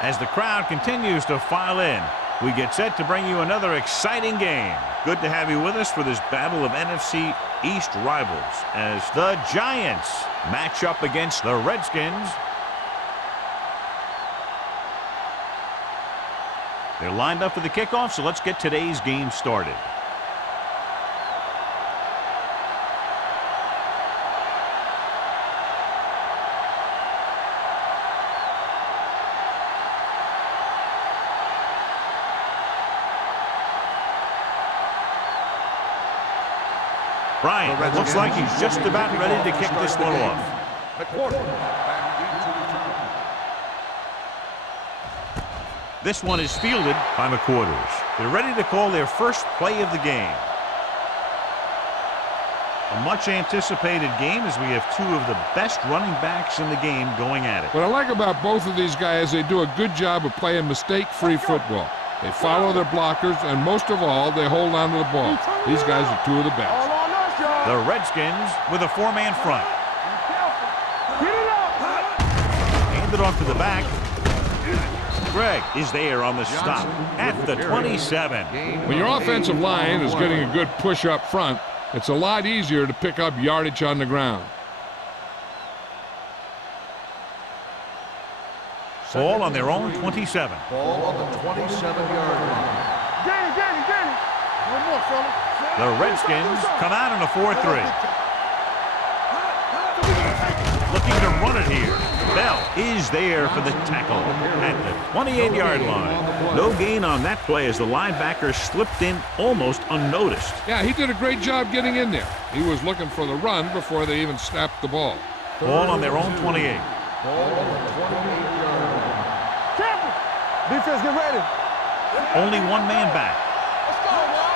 As the crowd continues to file in, we get set to bring you another exciting game. Good to have you with us for this battle of NFC East rivals as the Giants match up against the Redskins. They're lined up for the kickoff, so let's get today's game started. Bryant looks like he's just about ready to kick this one off. This one is fielded by McQuarters. They're ready to call their first play of the game. A much anticipated game as we have two of the best running backs in the game going at it. What I like about both of these guys, they do a good job of playing mistake-free football. They follow their blockers, and most of all, they hold on to the ball. These guys are two of the best. The Redskins with a four-man front. Handed off to the back. Greg is there on the stop at the 27. When your offensive line is getting a good push up front, it's a lot easier to pick up yardage on the ground. Ball on their own 27. Ball on the 27-yard line. One more, fella. The Redskins come out in a 4-3. Looking to run it here. Bell is there for the tackle at the 28-yard line. No gain on that play as the linebacker slipped in almost unnoticed. Yeah, he did a great job getting in there. He was looking for the run before they even snapped the ball. Ball on their own 28. Ball on the 28-yard line. Defense, get ready. Only one man back. Let's go, Rob.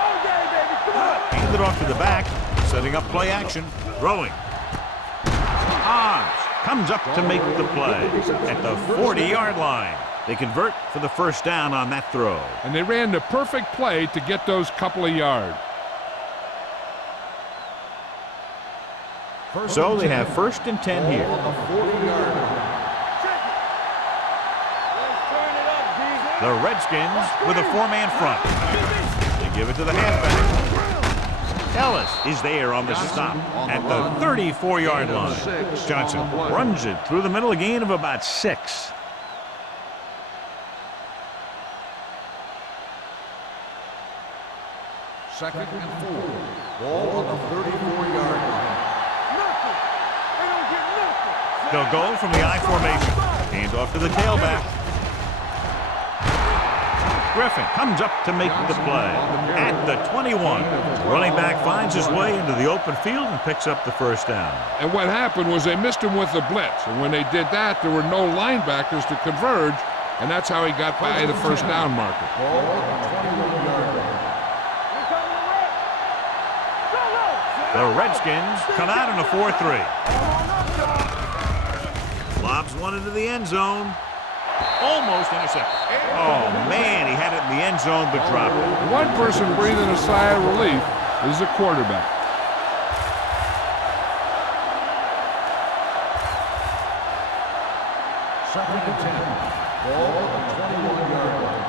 All day, baby. Come on. Handed off to the back, setting up play action, throwing. Hobbs comes up to make the play at the 40-yard line. They convert for the first down on that throw. And they ran the perfect play to get those couple of yards. So they have first and 10 here. On the 40-yard line. The Redskins with a four-man front. They give it to the halfback. Ellis is there on the stop at the 34-yard line. Johnson runs it through the middle, a gain of about 6. Second and 4. Ball on the 34-yard line. They'll go from the I formation. Hand off to the tailback. Griffin comes up to make the play at the 21. Running back finds his way into the open field and picks up the first down. And what happened was they missed him with the blitz. And when they did that, there were no linebackers to converge, and that's how he got by the first down marker. Ball on the 21-yard line. The Redskins come out in a 4-3. Lobs one into the end zone. Almost intercepted. Oh, man, he had it in the end zone but dropped it. One person breathing a sigh of relief is the quarterback. Second and 10. Ball on the 21-yard line.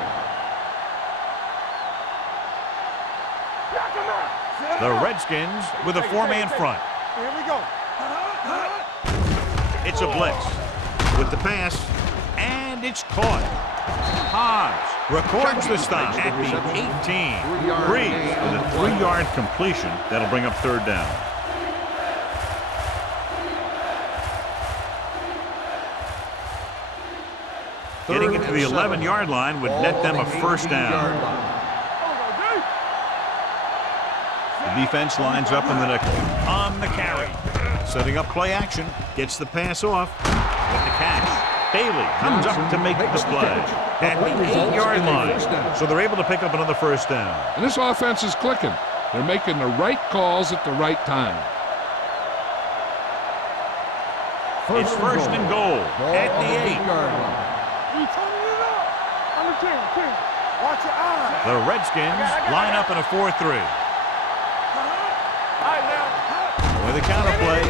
The Redskins with a four-man front. Here we go. It's a blitz with the pass, and it's caught. Hobbs records the stop at the 18. Breeze with a 3-yard completion. That'll bring up third down. Getting it to the 11-yard line would net them a first down. The defense lines up in the nickel on the carry. Setting up play action. Gets the pass off with the catch. Bailey comes up to make the play at the 8-yard line. So they're able to pick up another first down. And this offense is clicking. They're making the right calls at the right time. It's first and goal at the 8. Watch your eyes. The Redskins line up in a 4-3. With a counter play.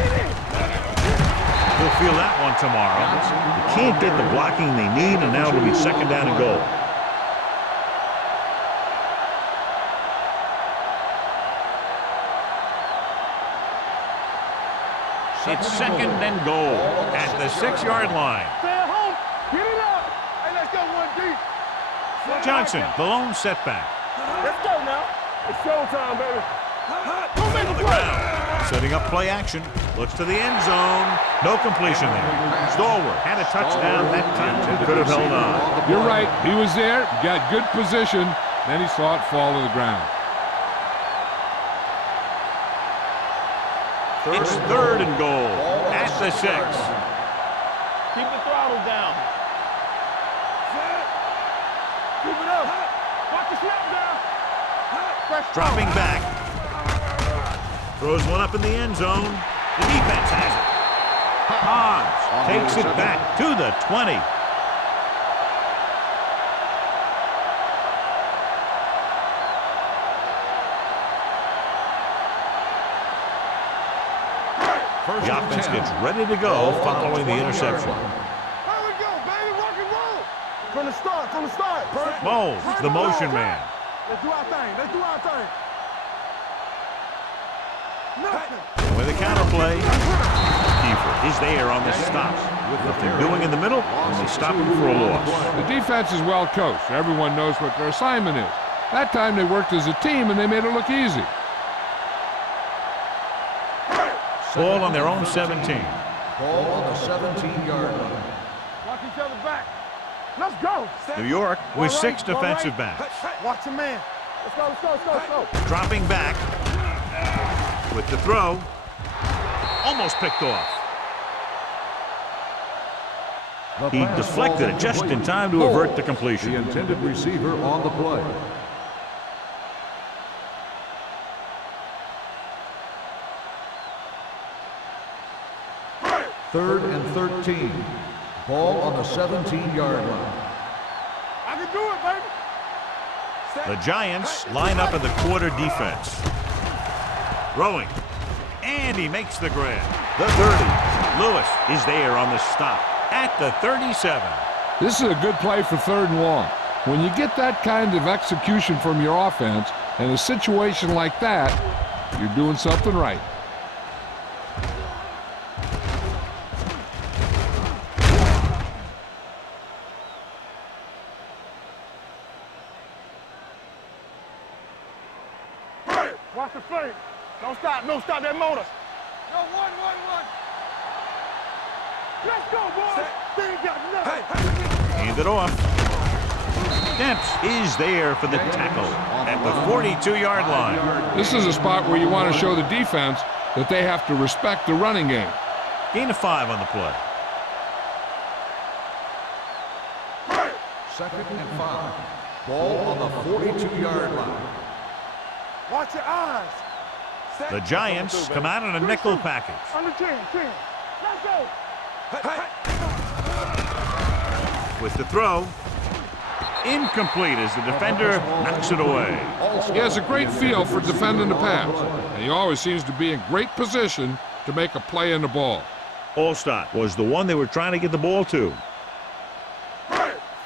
We'll feel that one tomorrow. They can't get the blocking they need, and now it'll be second down and goal. It's second and goal at the 6-yard line. Stay at home. Get it up. Hey, let's go, 1D. Johnson, the lone setback. Let's go now. It's showtime, baby. Don't make On a the play. ground. Setting up play action. Looks to the end zone. No completion there. Stallworth had a touchdown that time. Could have held on. You're right. He was there, got good position, then he saw it fall to the ground. It's third and goal at the 6. Keep the throttle down. Keep it up. Watch the snap down. Dropping back. Throws one up in the end zone. The defense has it. Hobbs takes it back to the 20. The offense gets ready to go following the interception. Here we go, baby. Rock and roll. From the start. Moles, the motion man. Let's do our thing. With a counterplay, Kiefer is there on the stop. What they're doing in the middle, and they stop him for a loss. The defense is well coached. Everyone knows what their assignment is. That time they worked as a team and they made it look easy. Ball on their own 17. Ball on the 17-yard line. Watch each other back. Let's go. New York with 6 defensive backs. Watch the man. Let's go. Dropping back with the throw. Almost picked off. He deflected it just in time to avert the completion. The intended receiver on the play. Third and 13. Ball on the 17-yard line. I can do it, baby. The Giants line up in the quarter defense. Throwing. And he makes the grab. The 30. Lewis is there on the stop at the 37. This is a good play for third and long. When you get that kind of execution from your offense in a situation like that, you're doing something right. Watch the play. Don't stop that motor. Go, one. Let's go, boys. They ain't got nothing. Hand it off. Dempsey is there for the tackle at the 42-yard line. This is a spot where you want to show the defense that they have to respect the running game. Gain of 5 on the play. Second and 5. Ball on the 42-yard line. Watch your eyes. The Giants come out in a nickel package. Under 10. Let's go. With the throw. Incomplete as the defender knocks it away. He has a great feel for defending the pass, and he always seems to be in great position to make a play in the ball. Allstott was the one they were trying to get the ball to.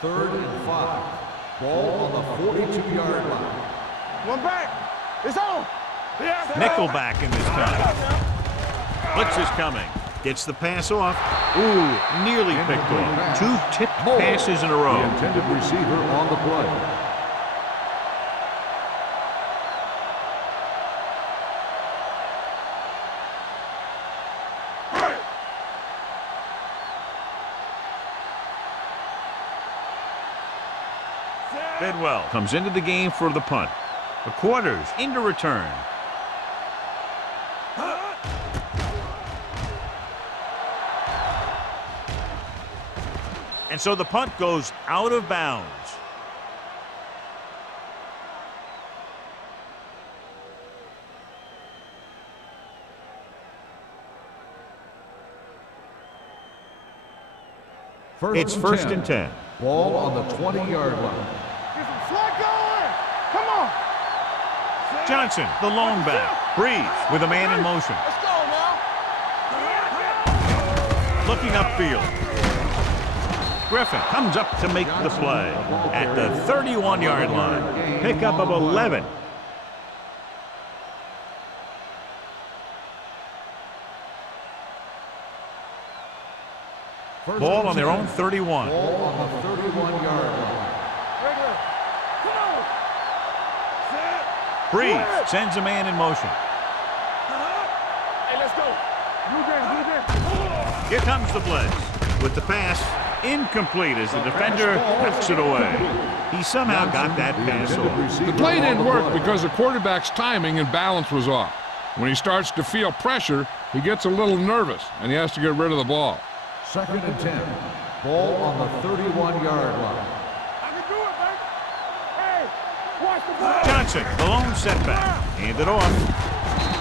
Third and 5. Ball on the 42-yard line. One back. It's on. Nickelback in this time. Blitz is coming. Gets the pass off. Ooh, nearly picked off. 2 tipped passes in a row. The intended receiver on the play. Bidwell comes into the game for the punt. The quarters into return. And so the punt goes out of bounds. It's first and 10. Ball on the 20-yard line. Get some slack going. Come on. Johnson, the lone back. Breeze with a man in motion. Let's go now. looking upfield. Griffin comes up to make the play at the 31-yard line. Pickup of 11. Ball on their own 31. Ball on the 31-yard line. Breeze sends a man in motion. Hey, let's go. Here comes the blitz. With the pass, incomplete as the defender knocks it away. He somehow got that pass off. The play didn't work because the quarterback's timing and balance was off. When he starts to feel pressure, he gets a little nervous, and he has to get rid of the ball. 2nd and 10. Ball on the 31-yard line. I can do it, baby. Hey, watch the ball. Johnson, the lone setback. Handed off.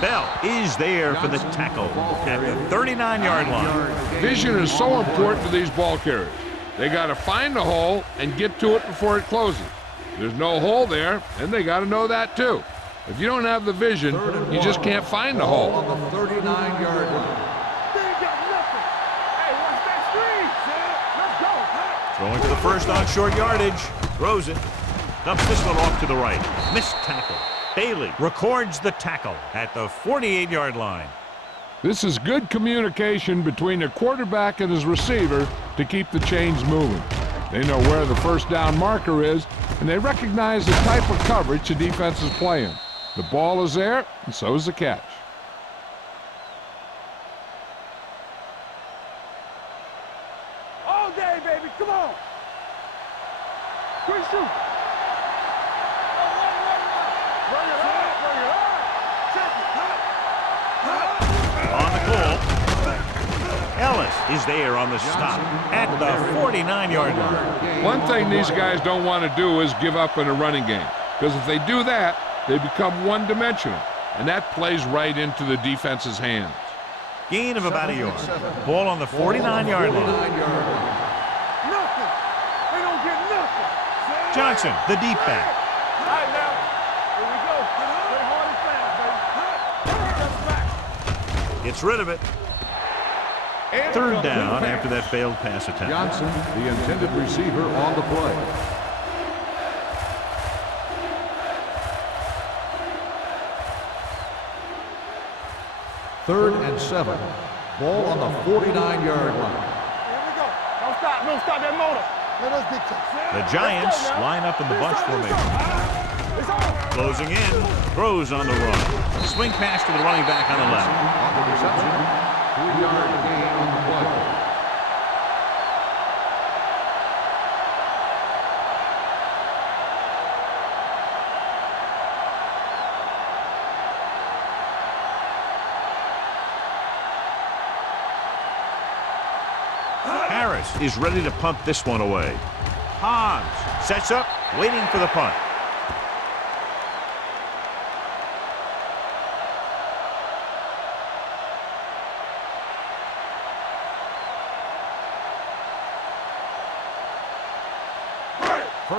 Bell is there for the tackle at the 39-yard line. Vision is so important to these ball carriers. They got to find the hole and get to it before it closes. There's no hole there, and they got to know that too. If you don't have the vision, you just can't find the hole. On the 39-yard line. They ain't got nothing. Hey, watch that screen. Let's go. Throwing for the first on short yardage. Throws it. Dumps this one off to the right. Missed tackle. Bailey records the tackle at the 48-yard line. This is good communication between the quarterback and his receiver to keep the chains moving. They know where the first down marker is, and they recognize the type of coverage the defense is playing. The ball is there, and so is the catch. All day, baby. Come on. Quick shoot. Bring it up. Bring it up. Check it. On the call. Ellis is there on the stop at the 49-yard line. One thing these guys don't want to do is give up in a running game, because if they do that, they become one-dimensional, and that plays right into the defense's hands. Gain of about a yard. Ball on the 49-yard line. Nothing. They don't get nothing. Johnson, the deep back. All right, now. Here we go. Play hard and fast, baby. Gets rid of it. Third down after that failed pass attempt. Johnson, the intended receiver, on the play. Third and 7. Ball on the 49-yard line. Here we go. Don't stop. Don't stop that motor. Let us get you. The Giants line up in the bunch formation. Closing in, throws on the run. Swing pass to the running back on the left. On the reception, 3-yard gain on the play. Harris is ready to punt this one away. Hans sets up, waiting for the punt.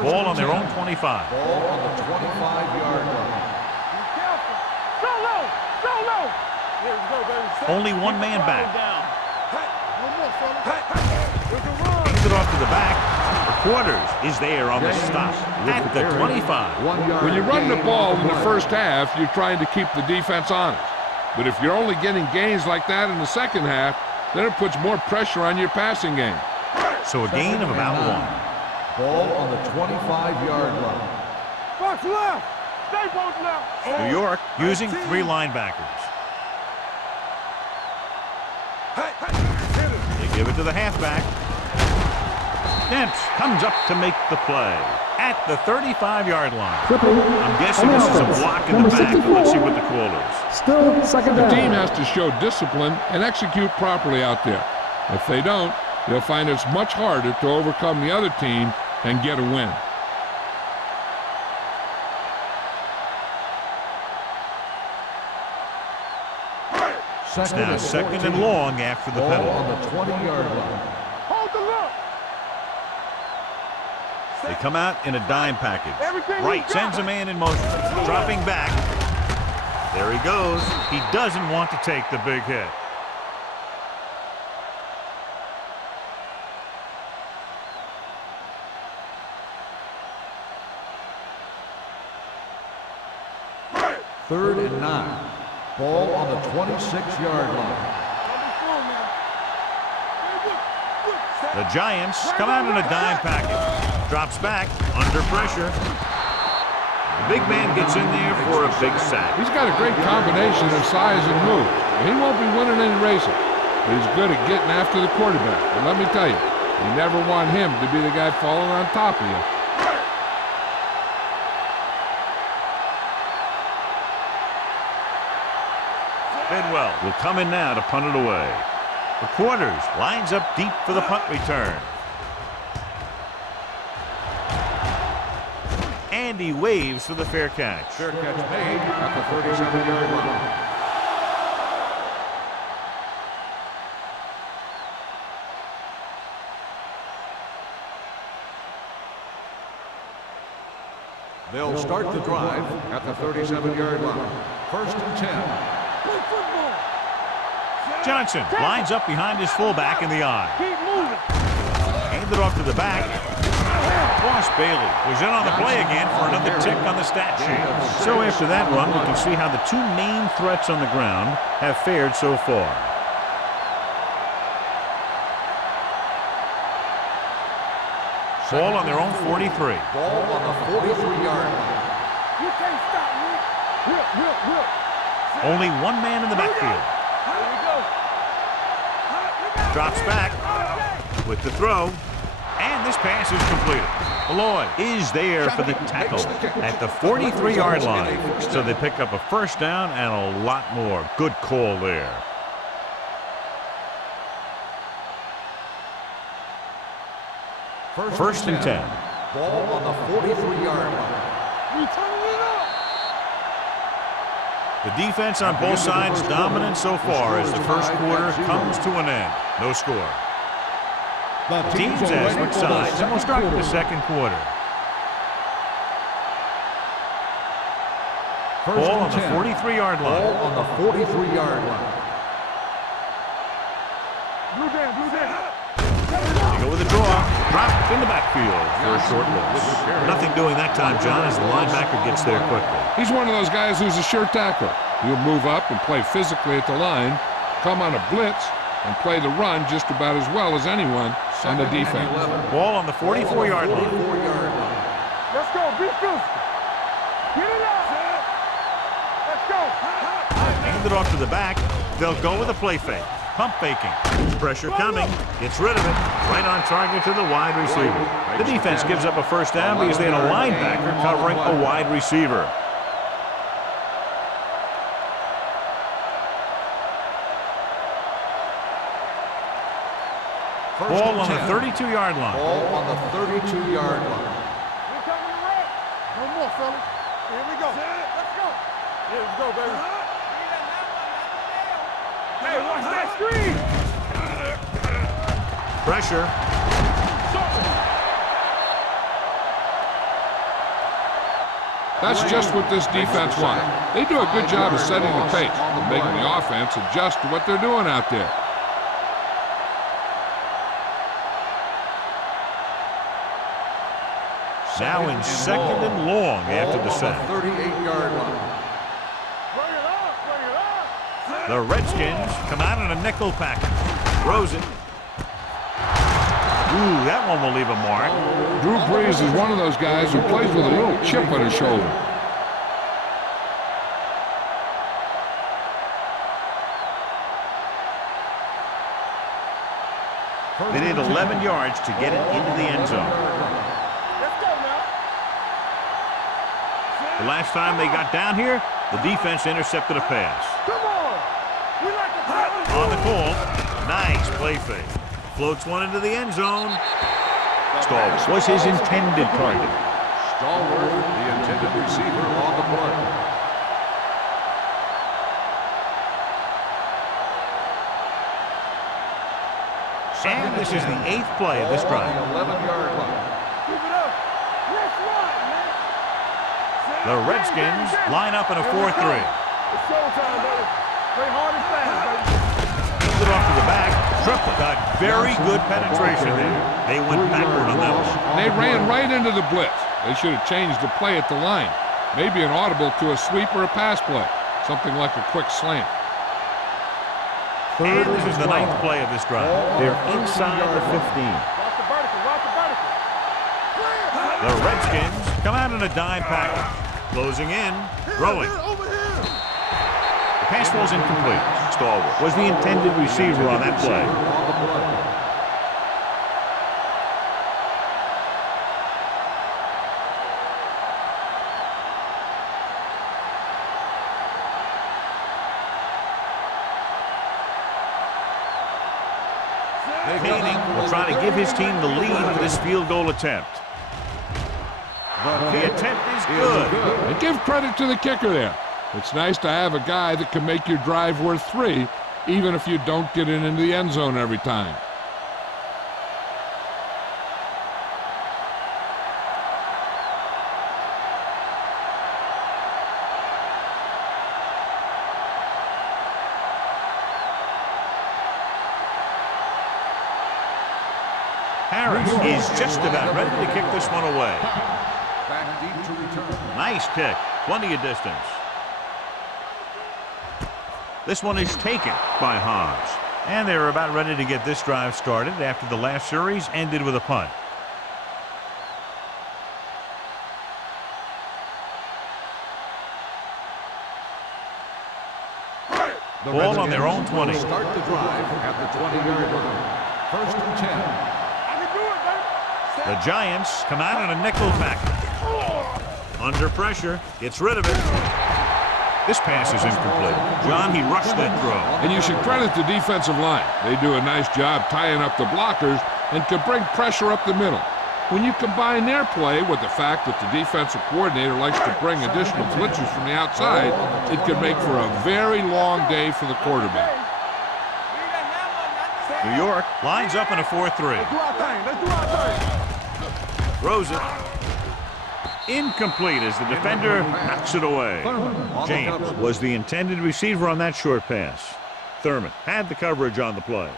Ball on their own 25. Ball on the 25-yard line. Be careful. So low. So low. Here we go, baby. Only one man back. One more, fella. We can run. Hands it off to the back. Quarters is there on the stop at the 25. 1 yard When you run the gain ball on in the play. first half, you're trying to keep the defense honest. But if you're only getting gains like that in the second half, then it puts more pressure on your passing game. So a gain of about 1. Ball on the 25-yard line. Box left. Stay both left. New York using 3 linebackers. They give it to the halfback. Dent comes up to make the play at the 35-yard line. I'm guessing this is a block in the back, but let's see what the call is. Still second The down. team has to show discipline and execute properly out there. If they don't, they'll find it's much harder to overcome the other team and get a win. It's now second and long after the Ball penalty. on the 20-yard line. Hold the look. They come out in a dime package. Everything Right, you got. sends a man in motion. Dropping back. There he goes. He doesn't want to take the big hit. 3rd and 9. Ball on the 26-yard line. The Giants come out in a dime package. Drops back, under pressure. The big man gets in there for a big sack. He's got a great combination of size and move. He won't be winning any races, but he's good at getting after the quarterback. And let me tell you, you never want him to be the guy falling on top of you. Bidwell will come in now to punt it away. The quarters lines up deep for the punt return. And he waves for the fair catch. Fair catch made at the 37-yard line. They'll start the drive at the 37-yard line. 1st and 10. Johnson lines up behind his fullback in the eye. Keep moving. Handed off to the back. Ross Bailey was in on the play again for another tick on the stat sheet. So after that run, we can see how the two main threats on the ground have fared so far. Ball on their own 43. Ball on the 43-yard line. You can't stop me. Whip. Only one man in the backfield. Here we go. Drops back with the throw. And this pass is completed. Lloyd is there for the tackle at the 43-yard line. So they pick up a first down and a lot more. Good call there. First and 10. Ball on the 43-yard line. You turning it up. The defense on both sides dominant so far as the first quarter comes to an end. No score. Teams as switch sides, and we'll start with the second quarter. Ball on the 43-yard line. Ball on the 43-yard line. Blue down. They go with a draw. Dropped in the backfield for a short loss. Nothing doing that time, John, as the linebacker gets there quickly. He's one of those guys who's a sure tackler. He'll move up and play physically at the line, come on a blitz, and play the run just about as well as anyone on the defense. Ball on the 44-yard line. Let's go. Be physical. Get it out. Let's go. Handed off to the back. They'll go with a play fake. Pump faking. Pressure coming. Gets rid of it. Right on target to the wide receiver. The defense gives up a first down because they had a linebacker covering a wide receiver. Ball on the 32-yard line. Ball on the 32-yard line. We're coming to right. No more, fellas. Here we go. Let's go. Here we go, baby. Hey, watch that screen. Pressure. That's just what this defense wants. They do a good job of setting the pace and making the offense adjust to what they're doing out there. Now in second and long after the sack. 38-yard line. Bring it up. The Redskins come out in a nickel package. Throws it. Ooh, that one will leave a mark. Drew Brees is one of those guys who plays with a little chip on his shoulder. They need 11 yards to get it into the end zone. Let's go now. The last time they got down here, the defense intercepted a pass. Come on. We like to play. On the call, nice play fake. Floats one into the end zone. Stallworth was his intended target. Stallworth, the intended receiver on the play. And this is the 8th play of this drive. 11-yard line. Keep it up. Let's run, man. The Redskins line up in a 4-3. It's showtime, baby. Play hard and fast, baby. It off to the back. Triple got very good penetration there. They went backward on that one. They ran right into the blitz. They should have changed the play at the line. Maybe an audible to a sweep or a pass play, something like a quick slant. And this is the 9th play of this drive. They're inside the 15. Watch the vertical, watch the vertical. The Redskins come out in a dime package. Closing in, throwing. The pass was incomplete. Stallworth was the intended receiver on that play. Hayden will try to give his team the lead for this field goal attempt. The attempt is good. And give credit to the kicker there. It's nice to have a guy that can make your drive worth 3, even if you don't get it into the end zone every time. Harris is just about ready to kick this one away. Back deep to return. Nice kick. Plenty of distance. This one is taken by Hobbs. And they're about ready to get this drive started after the last series ended with a punt. Ball on their own 20. Start the drive at the 20-yard line. 1st and 10. The Giants come out in a nickel package. Under pressure, gets rid of it. This pass is incomplete. John, he rushed that throw. And you should credit the defensive line. They do a nice job tying up the blockers and can bring pressure up the middle. When you combine their play with the fact that the defensive coordinator likes to bring additional blitzers from the outside, it can make for a very long day for the quarterback. New York lines up in a 4-3. Let's do our thing. Throws it. Incomplete as the defender knocks it away. James was the intended receiver on that short pass. Thurman had the coverage on the play.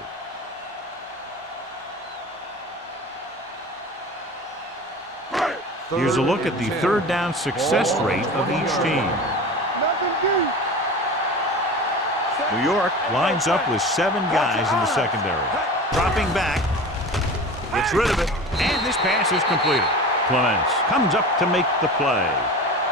Here's a look at the 3rd down success rate of each team. New York lines up with 7 guys in the secondary. Dropping back. Gets rid of it. And this pass is completed. Clements comes up to make the play.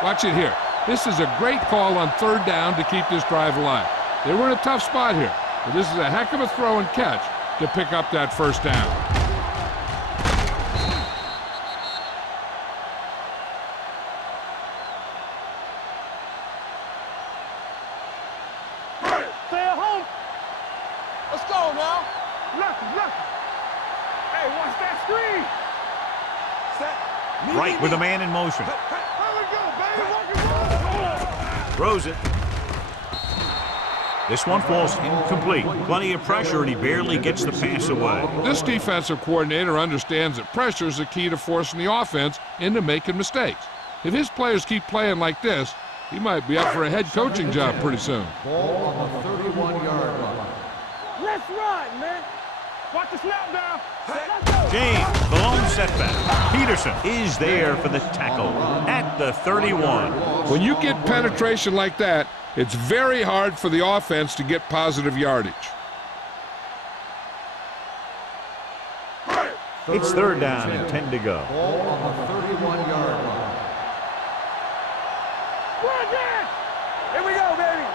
Watch it here. This is a great call on 3rd down to keep this drive alive. They were in a tough spot here, but this is a heck of a throw and catch to pick up that 1st down. Stay at home. Let's go now. Look. Hey, watch that screen. Set. Right with a man in motion. There we go, baby. Rock and roll. Throws it. This one falls incomplete. Plenty of pressure, and he barely gets the pass away. This defensive coordinator understands that pressure is the key to forcing the offense into making mistakes. If his players keep playing like this, he might be up for a head coaching job pretty soon. Ball on the 31-yard line. Let's run, man. Watch the snap down. Let's go. James, the lone setback. Peterson is there for the tackle at the 31. When you get penetration like that, it's very hard for the offense to get positive yardage. It's 3rd down and 10 to go. Ball on the 31-yard line. Here we go, baby.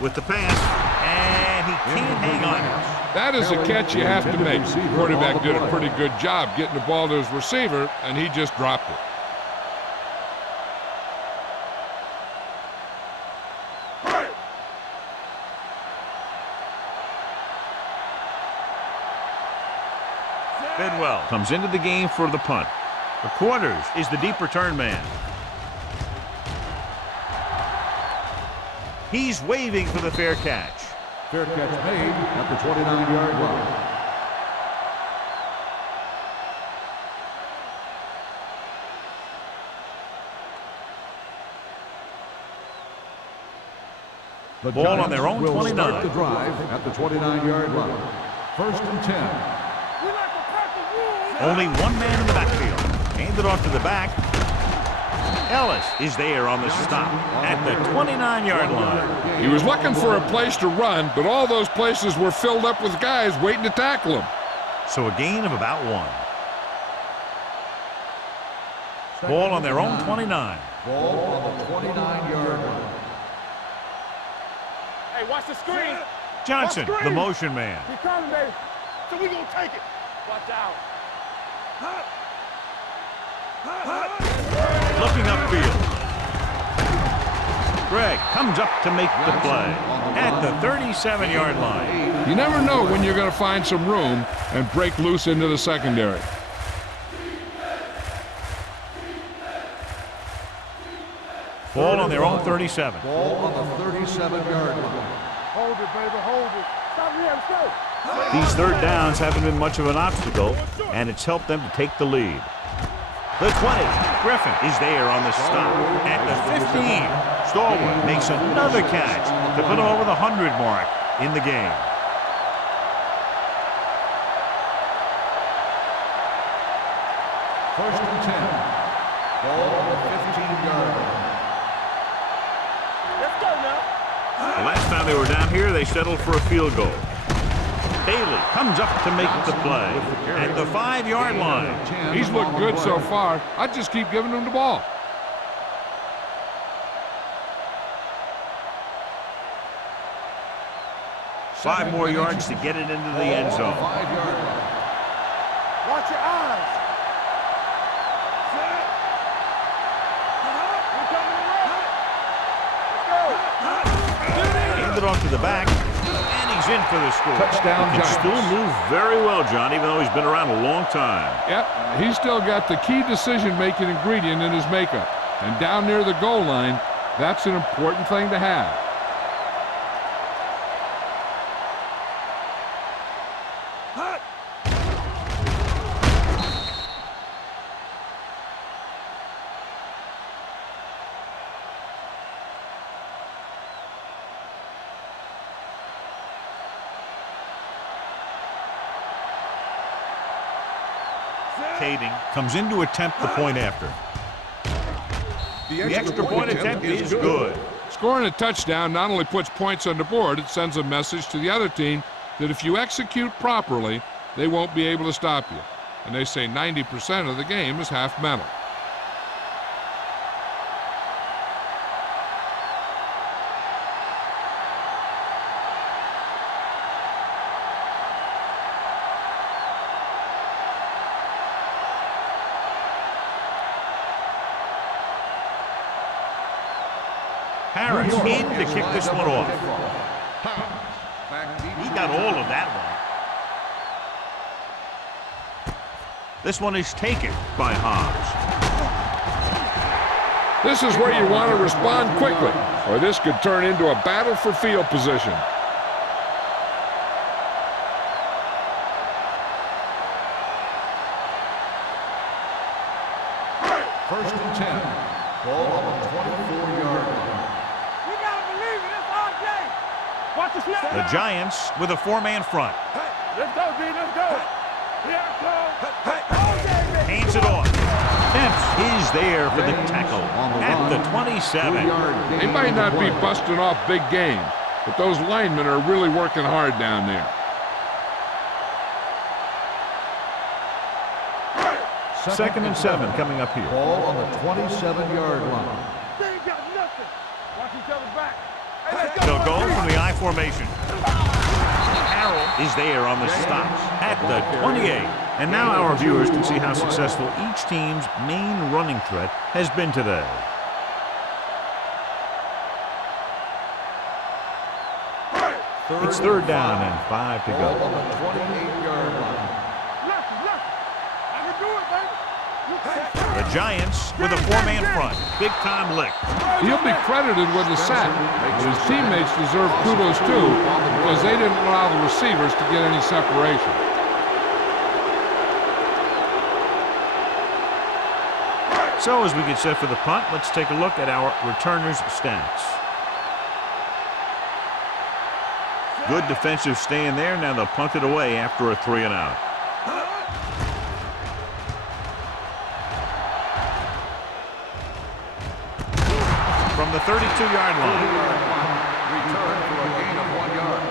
With the pass, and he can't hang on. That is a catch you have to make. The quarterback did a pretty good job getting the ball to his receiver, and he just dropped it. Bidwell comes into the game for the punt. The Quarters is the deep return man. He's waving for the fair catch. Fair catch made at the 29-yard line. The Ball on their own will 29. start the drive at the 29-yard line. 1st and 10. Only one man in the backfield. Hand it off to the back. Ellis is there on the stop at the 29-yard line. He was looking for a place to run, but all those places were filled up with guys waiting to tackle him. So a gain of about 1. Ball on their own 29. Ball on the 29-yard line. Hey, watch the screen. Johnson, the motion man. Keep coming, baby. So we gonna take it. Watch out. Looking upfield. Greg comes up to make the play at the 37-yard line. You never know when you're going to find some room and break loose into the secondary. Ball on their own 37. Ball on the 37-yard line. Hold it, baby, hold it. Stop here, let's go. These third downs haven't been much of an obstacle, and it's helped them to take the lead. The 20. Griffin is there on the stop at the 15. Stallworth makes another catch to put him over the 100 mark in the game. First and 10. Ball on the 15-yard line. Let's go now. The last time they were down here, they settled for a field goal. Daly comes up to make the play at the 5-yard line. He's looked good so far. I just keep giving him the ball. Five more yards to get it into the end zone. 5-yard line. Watch your eyes. Set. We coming to run. Let's go. Handed off to the back, and he's in for the score. Touchdown, He can Giants. still move very well, John, even though he's been around a long time. Yep, he's still got the key decision-making ingredient in his makeup. And down near the goal line, that's an important thing to have. Kading comes in to attempt the point after. The extra point attempt is good. Scoring a touchdown not only puts points on the board, it sends a message to the other team that if you execute properly, they won't be able to stop you. And they say 90% of the game is half mental. Harris in to kick this one off. He got all of that one. This one is taken by Hobbs. This is where you want to respond quickly, or this could turn into a battle for field position. First and 10. Ball on the 24-yard line. We gotta believe it. It's our day. Watch the snap. The Giants with a four-man front. Let's go, D. Let's go. Here it comes. All day, baby. Hands it off. Dempsey is there for the tackle at the 27. They might not be busting off big games, but those linemen are really working hard down there. Second and 7 coming up here. Ball on the 27-yard line. They ain't got nothing. Watch each other back. Hey, let's go. They'll go from the I formation. Harrell is there on the stop at the 28. And now our viewers can see how successful each team's main running threat has been today. It's third down and 5 to Ball go. on the 28-yard line. Lucky. I can do it, baby. The Giants with a four-man front. Big-time lick. He'll be credited with the sack, but his teammates deserve kudos too because they didn't allow the receivers to get any separation. So as we get set for the punt, let's take a look at our returners' stats. Good defensive stand there. Now they'll punt it away after a 3-and-out. from the 32-yard line. Return for a gain of 1 yard.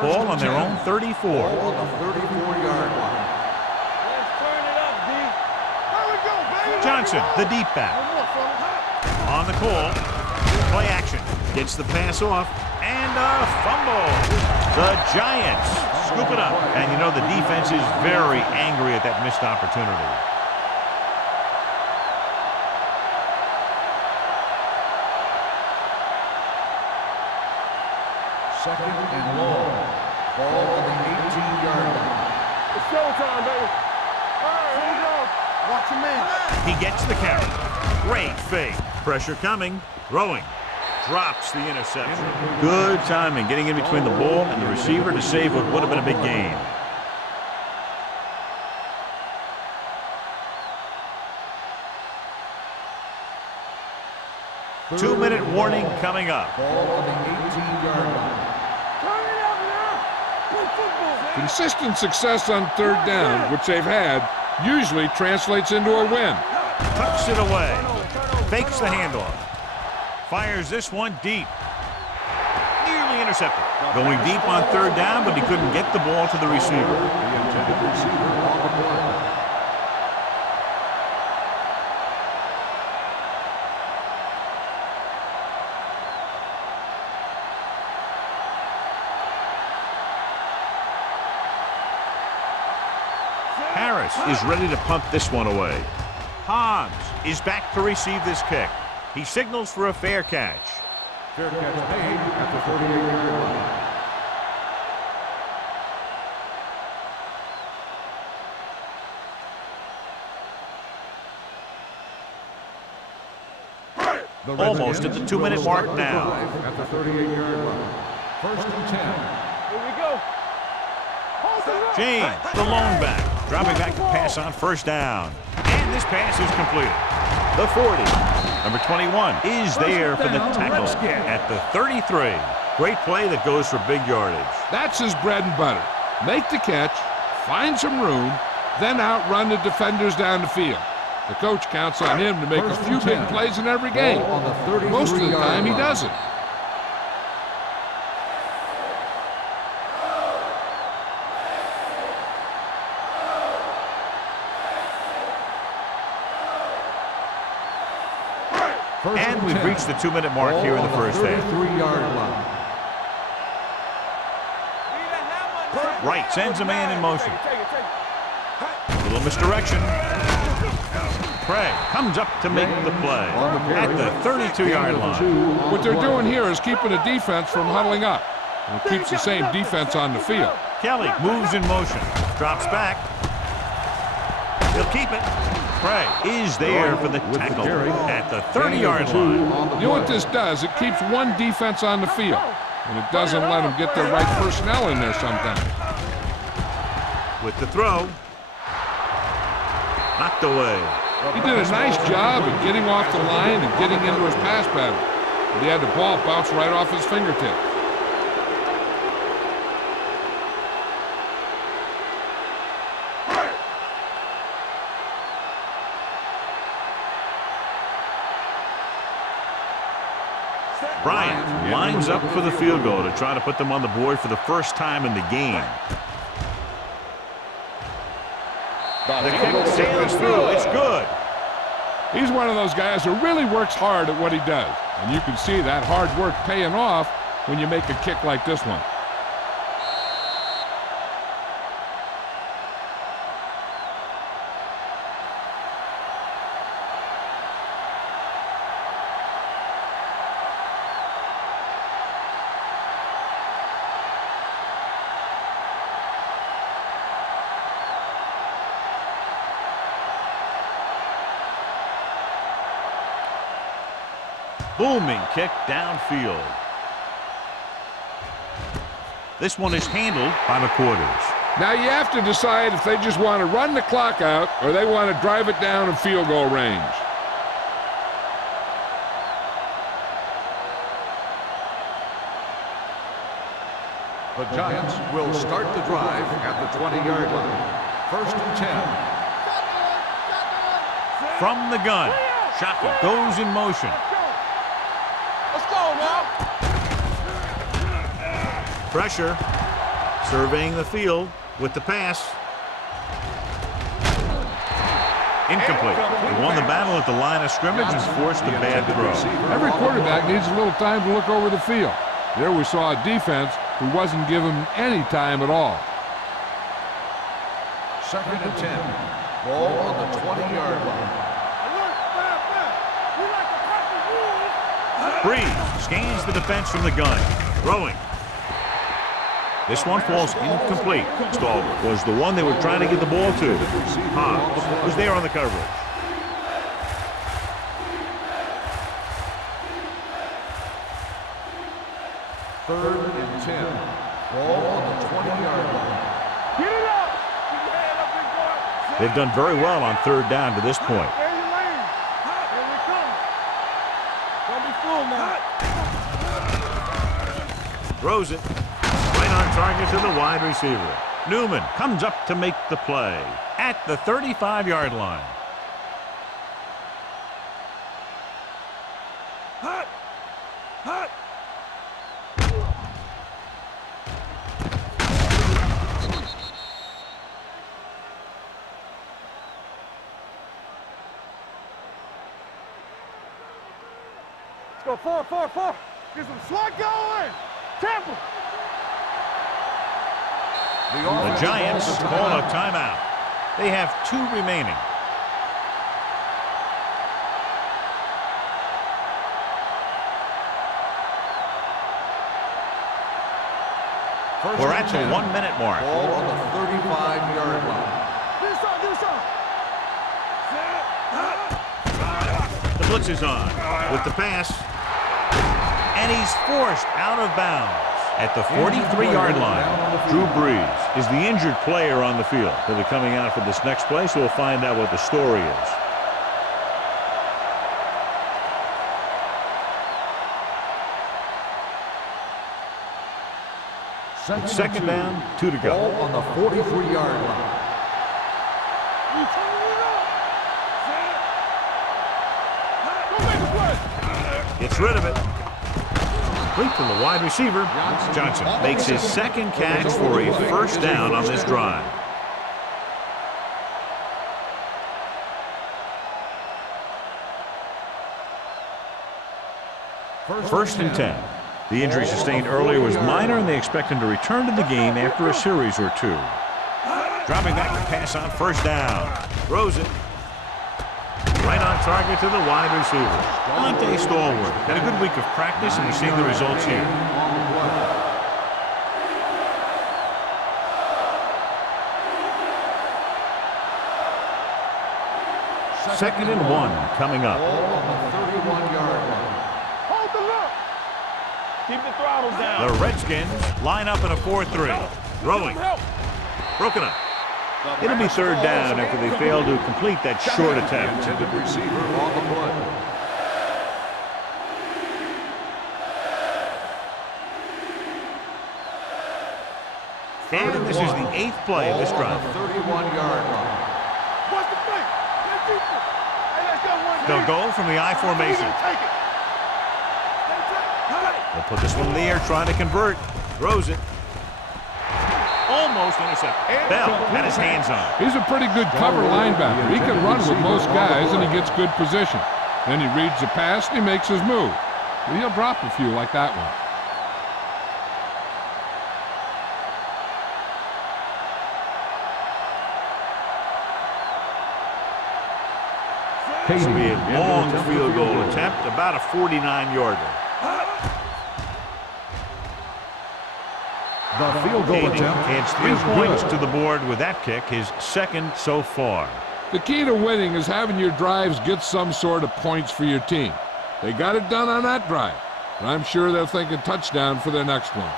Ball on their own 34. Ball on the 34-yard line. Let's turn it up, D. There we go, baby. Johnson, the deep back. One more, fella. On the call. Play action. Gets the pass off. And a fumble. The Giants scoop it up. And you know the defense is very angry at that missed opportunity. Second and long. Ball on the 18-yard line. It's showtime, baby. All right, here we go. Watch your man. He gets the carry. Great fake. Pressure coming. Throwing. Drops the interception. Good timing, getting in between the ball and the receiver to save what would have been a big gain. Two-minute warning coming up. Ball on the 18-yard line. Turn it up now. Play football. Consistent success on third down, which they've had, usually translates into a win. Tucks it away. Fakes the handoff. Fires this one deep. Nearly intercepted. Going deep on third down, but he couldn't get the ball to the receiver. The intended receiver on the play. Harris is ready to punt this one away. Hobbs is back to receive this kick. He signals for a fair catch. Fair catch made at the 38-yard line. Almost at the 2-minute mark now. At the 38-yard line. First and 10. Here we go. Hold it up. James, the lone back, dropping back to pass on first down. And this pass is completed. The 40. Number 21 is there for the tackle at the 33. Great play that goes for big yardage. That's his bread and butter. Make the catch, find some room, then outrun the defenders down the field. The coach counts on him to make a few big plays in every game. Most of the time, he doesn't. And we've reached the 2-minute mark here in the first half. 33-yard line. Right, sends a man in motion. Little misdirection. Craig comes up to make the play at the 32-yard line. What they're doing here is keeping the defense from huddling up. And it keeps the same defense on the field. Kelly moves in motion, drops back. He'll keep it. Craig is there for the tackle at the 30-yard line. You know what this does? It keeps one defense on the field, and it doesn't let them get their right personnel in there sometimes. With the throw. Knocked away. He did a nice job of getting off the line and getting into his pass pattern. But he had the ball bounce right off his fingertips. Bryant lines up for the field goal to try to put them on the board for the first time in the game. The kick sails through. It's good. He's one of those guys who really works hard at what he does. And you can see that hard work paying off when you make a kick like this one. Booming kick downfield. This one is handled by McQuarters. Now you have to decide if they just want to run the clock out or they want to drive it down in field goal range. The Giants will start the drive at the 20-yard line. First and 10. From the gun, Shockey goes in motion. Let's go now. Pressure, surveying the field with the pass. Incomplete. He won the battle at the line of scrimmage and forced a bad throw. Every quarterback needs a little time to look over the field. There we saw a defense who wasn't given any time at all. Second and 10. Ball on the 20-yard line. Breeze scans the defense from the gun. Throwing. This one falls incomplete. Stalwart was the one they were trying to get the ball to. Hobbs was there on the coverage. Third and 10. Ball on the 20-yard line. Get it up. Keep your hand up, big boy. They've done very well on third down to this point. There's your lane. Here we come. Don't be fooled now. Throws it. Right on target to the wide receiver. Newman comes up to make the play at the 35-yard line. Hot. Hot. Let's go 4-4-4. Get some slug going. Temple. The Giants call a timeout. They have 2 remaining. We're at the 1-minute mark. Ball on the 35-yard line. The blitz is on with the pass. And he's forced out of bounds at the 43-yard line. Drew Brees is the injured player on the field. He'll be coming out for this next play, so we'll find out what the story is. Second down, 2 to go. Ball on the 43-yard line. Gets rid of it. Complete to the wide receiver. Johnson makes his second catch for a first down on this drive. First and 10. The injury sustained earlier was minor, and they expect him to return to the game after a series or 2. Dropping back to pass on first down. Throws it. Right on target to the wide receiver. Dante Stalwart had a good week of practice, and we're seeing the results here. Second and 1 coming up. Ball on the 31-yard line. Hold the look. Keep the throttle down. The Redskins line up in a 4-3. Throwing. Broken up. It'll be third down after they fail to complete that short attempt. Intended receiver on the play. And this is the 8th play of this drive. 31-yard line. What's the play? Hey, let's go one. They'll go from the I formation. Take it. They'll put this one in the air, trying to convert. Throws it. Almost intercepted. Bell had his hands on it. He's a pretty good cover linebacker. He can run with most guys, and he gets good position. Then he reads the pass, and he makes his move. But he'll drop a few like that one. This will be a long field goal attempt, about a 49-yarder. The field goal attempt adds 3 points to the board with that kick, his second so far. The key to winning is having your drives get some sort of points for your team. They got it done on that drive, and I'm sure they'll think a touchdown for their next one.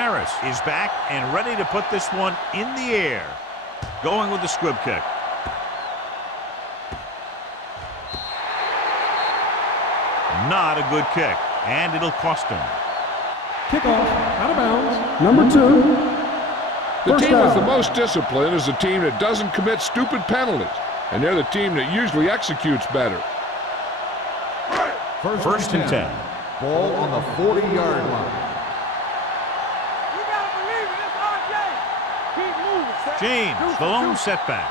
Harris is back and ready to put this one in the air. Going with the squib kick. Not a good kick, and it'll cost him. Kickoff, out of bounds, number 2. The team with the most discipline is the team that doesn't commit stupid penalties, and they're the team that usually executes better. First and 10. Ball on the 40-yard line. You gotta believe it. It's RJ. Keep moving. James, the lone setback.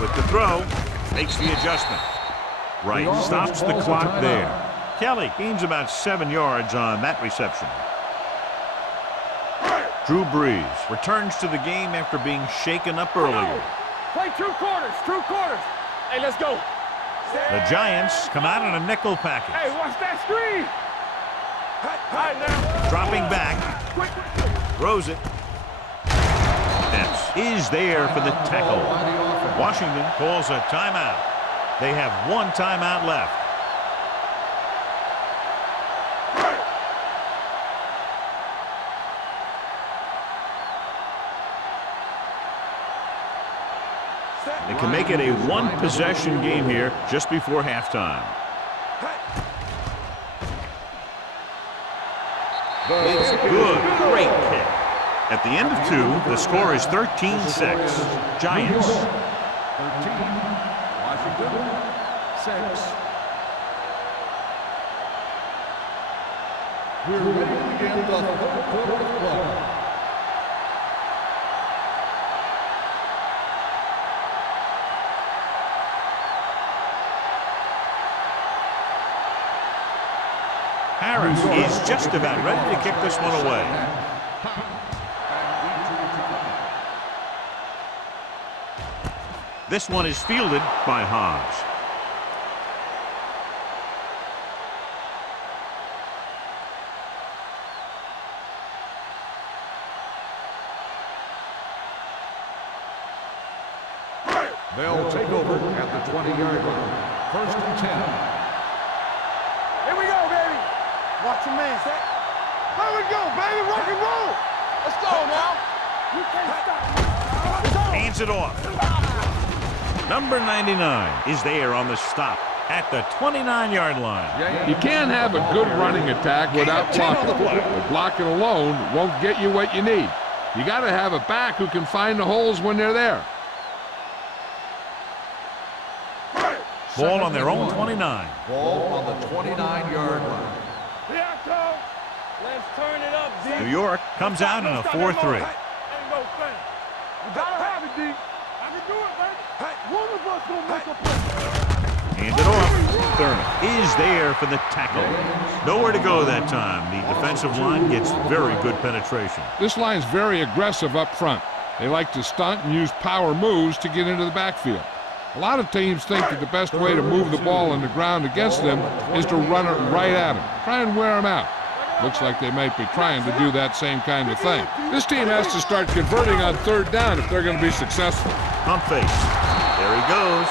With the throw, makes the adjustment. Right, stops the clock there. Kelly gains about 7 yards on that reception. Drew Brees returns to the game after being shaken up earlier. Play true quarters. Hey, let's go. The Giants come out in a nickel package. Hey, watch that screen. All right, now. Dropping back. Throws it. Defense is there for the tackle. Washington calls a timeout. They have 1 timeout left. They can make it a 1-possession game here just before halftime. It's good. Great kick. At the end of 2, the score is 13-6. Giants. 13, Washington, 6. We're ready to begin the third quarter of play. Harris is just about ready to kick this one away. This one is fielded by Hobbs. They'll take over at the 20-yard line. First and 10. Here we go, baby. Watch your man. Let we go, baby. Rock and roll. Let's go now. You can't stop. Hands it off. Number 99 is there on the stop at the 29-yard line. You can't have a good running attack without blocking. But blocking alone won't get you what you need. You got to have a back who can find the holes when they're there. Ball on their own 29. Ball on the 29-yard line. Here I come. Let's turn it up, D. New York comes out in a 4-3. Ain't no thing. You gotta have it, D. I can do it, baby. One of us gonna make a play. Hand it off. Thurman is there for the tackle. Nowhere to go that time. The defensive line gets very good penetration. This line's very aggressive up front. They like to stunt and use power moves to get into the backfield. A lot of teams think that the best way to move the ball on the ground against them is to run it right at them. Try and wear them out. Looks like they might be trying to do that same kind of thing. This team has to start converting on 3rd down if they're going to be successful. Pump fake. There he goes.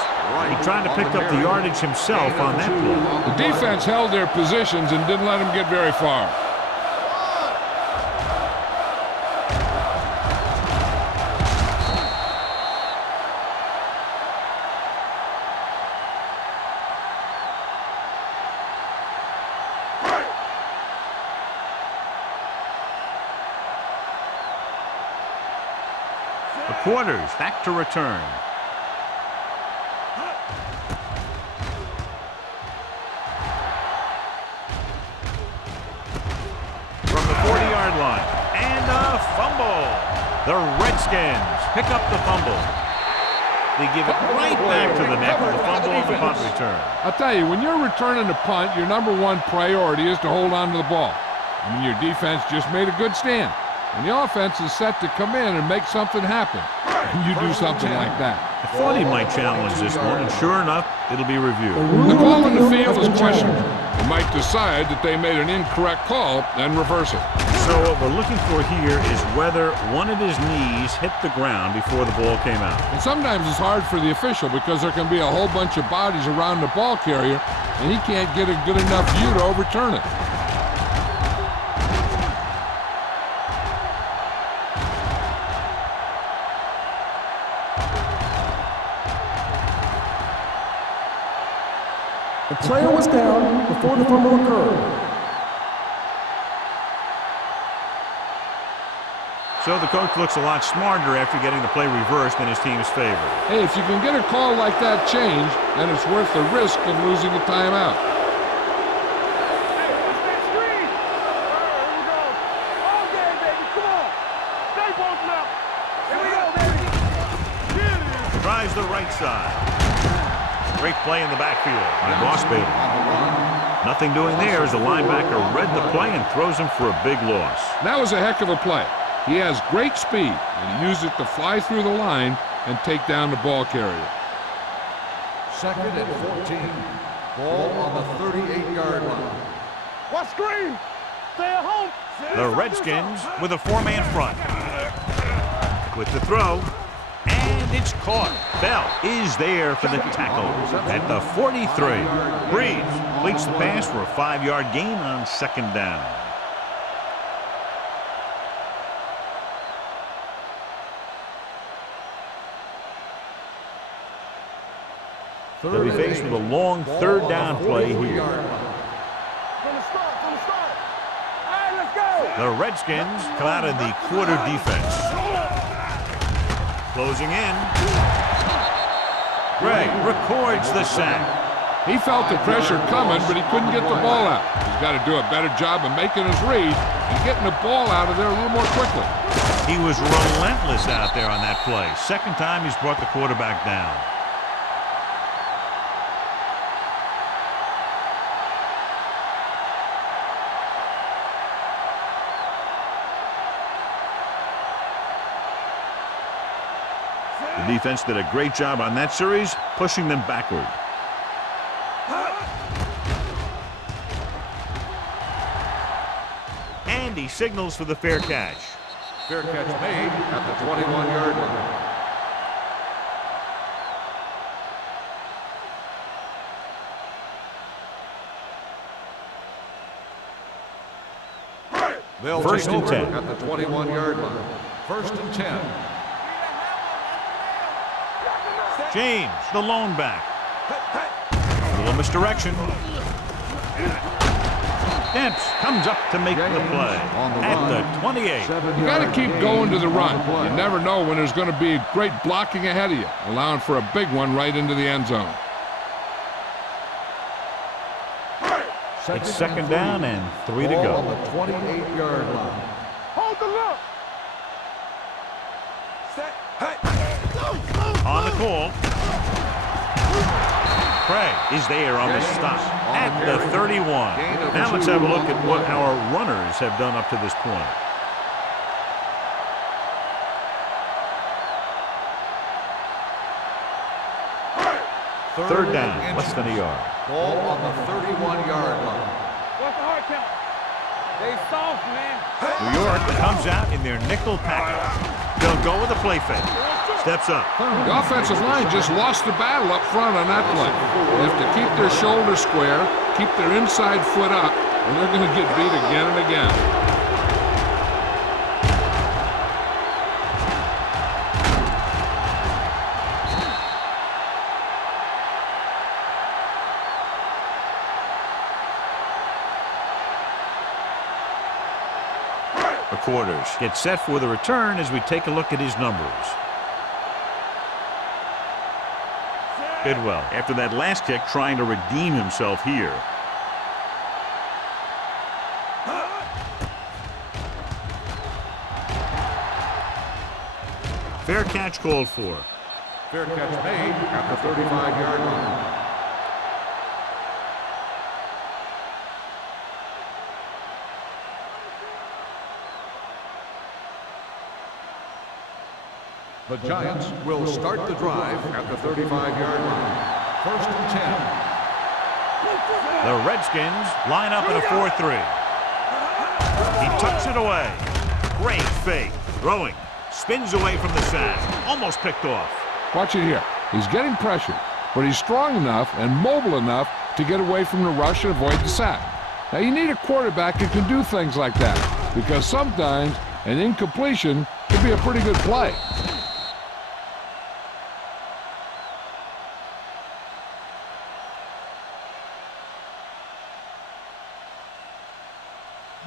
He's trying to pick up the yardage himself on that play. The defense held their positions and didn't let them get very far. The quarters back to return. From the 40-yard line. And a fumble. The Redskins pick up the fumble. They give it right back to the neck of the fumble on the punt return. I'll tell you, when you're returning a punt, your #1 priority is to hold on to the ball. I mean, your defense just made a good stand. And the offense is set to come in and make something happen. And you do something like that. I thought he might challenge this one, and sure enough, it'll be reviewed. The call on the field is questionable. They might decide that they made an incorrect call and reverse it. So what we're looking for here is whether one of his knees hit the ground before the ball came out. And sometimes it's hard for the official because there can be a whole bunch of bodies around the ball carrier, and he can't get a good enough view to overturn it. The player was down before the fumble occurred. So the coach looks a lot smarter after getting the play reversed in his team's favor. Hey, if you can get a call like that changed, then it's worth the risk of losing a timeout. Hey, it's that screen. Here we go. All game, baby. Come on. Stay posted up. Here we go, baby. Tries the right side. Great play in the backfield by Boss Bailey. Nothing doing there as the linebacker read the play and throws him for a big loss. That was a heck of a play. He has great speed, and he used it to fly through the line and take down the ball carrier. 2nd and 14. Ball on the 38-yard line. What screen? Stay at home. The Redskins with a four-man front. With the throw, and it's caught. Bell is there for the tackle at the 43. Breeze completes the pass for a 5-yard gain on 2nd down. They'll be faced with a long 3rd down play here. From the start. All right, let's go. The Redskins come out in the quarter defense. Closing in. Gregg records the sack. He felt the pressure coming, but he couldn't get the ball out. He's got to do a better job of making his read and getting the ball out of there a little more quickly. He was relentless out there on that play. 2nd time he's brought the quarterback down. The defense did a great job on that series, pushing them backward. And he signals for the fair catch. Fair catch made at the 21-yard line. They'll First take and over 10. at the 21-yard line. 1st and 10. James, the lone back. A little misdirection. Demps comes up to make the play at the 28. You got to keep going to the run. You never know when there's going to be great blocking ahead of you, allowing for a big one right into the end zone. It's 2nd down and 3 to go. On the 28-yard line. Hold the look. On the call. Craig is there on the stop at the 31. Now let's have a look at what our runners have done up to this point. Third down, less than a yard. Ball on the 31-yard line. What's the hard count? They soft, man. New York comes out in their nickel package. They'll go with a play fake. Steps up. The offensive line just lost the battle up front on that play. They have to keep their shoulders square, keep their inside foot up, or they're going to get beat again and again. The quarters get set for the return as we take a look at his numbers. Bidwell, after that last kick, trying to redeem himself here. Fair catch called for. Fair catch made at the 35-yard line. The Giants will start the drive at the 35-yard line. 1st and 10. The Redskins line up in a 4-3. He tucks it away. Great fake. Throwing. Spins away from the sack. Almost picked off. Watch it here. He's getting pressured, but he's strong enough and mobile enough to get away from the rush and avoid the sack. Now, you need a quarterback who can do things like that, because sometimes an incompletion can be a pretty good play.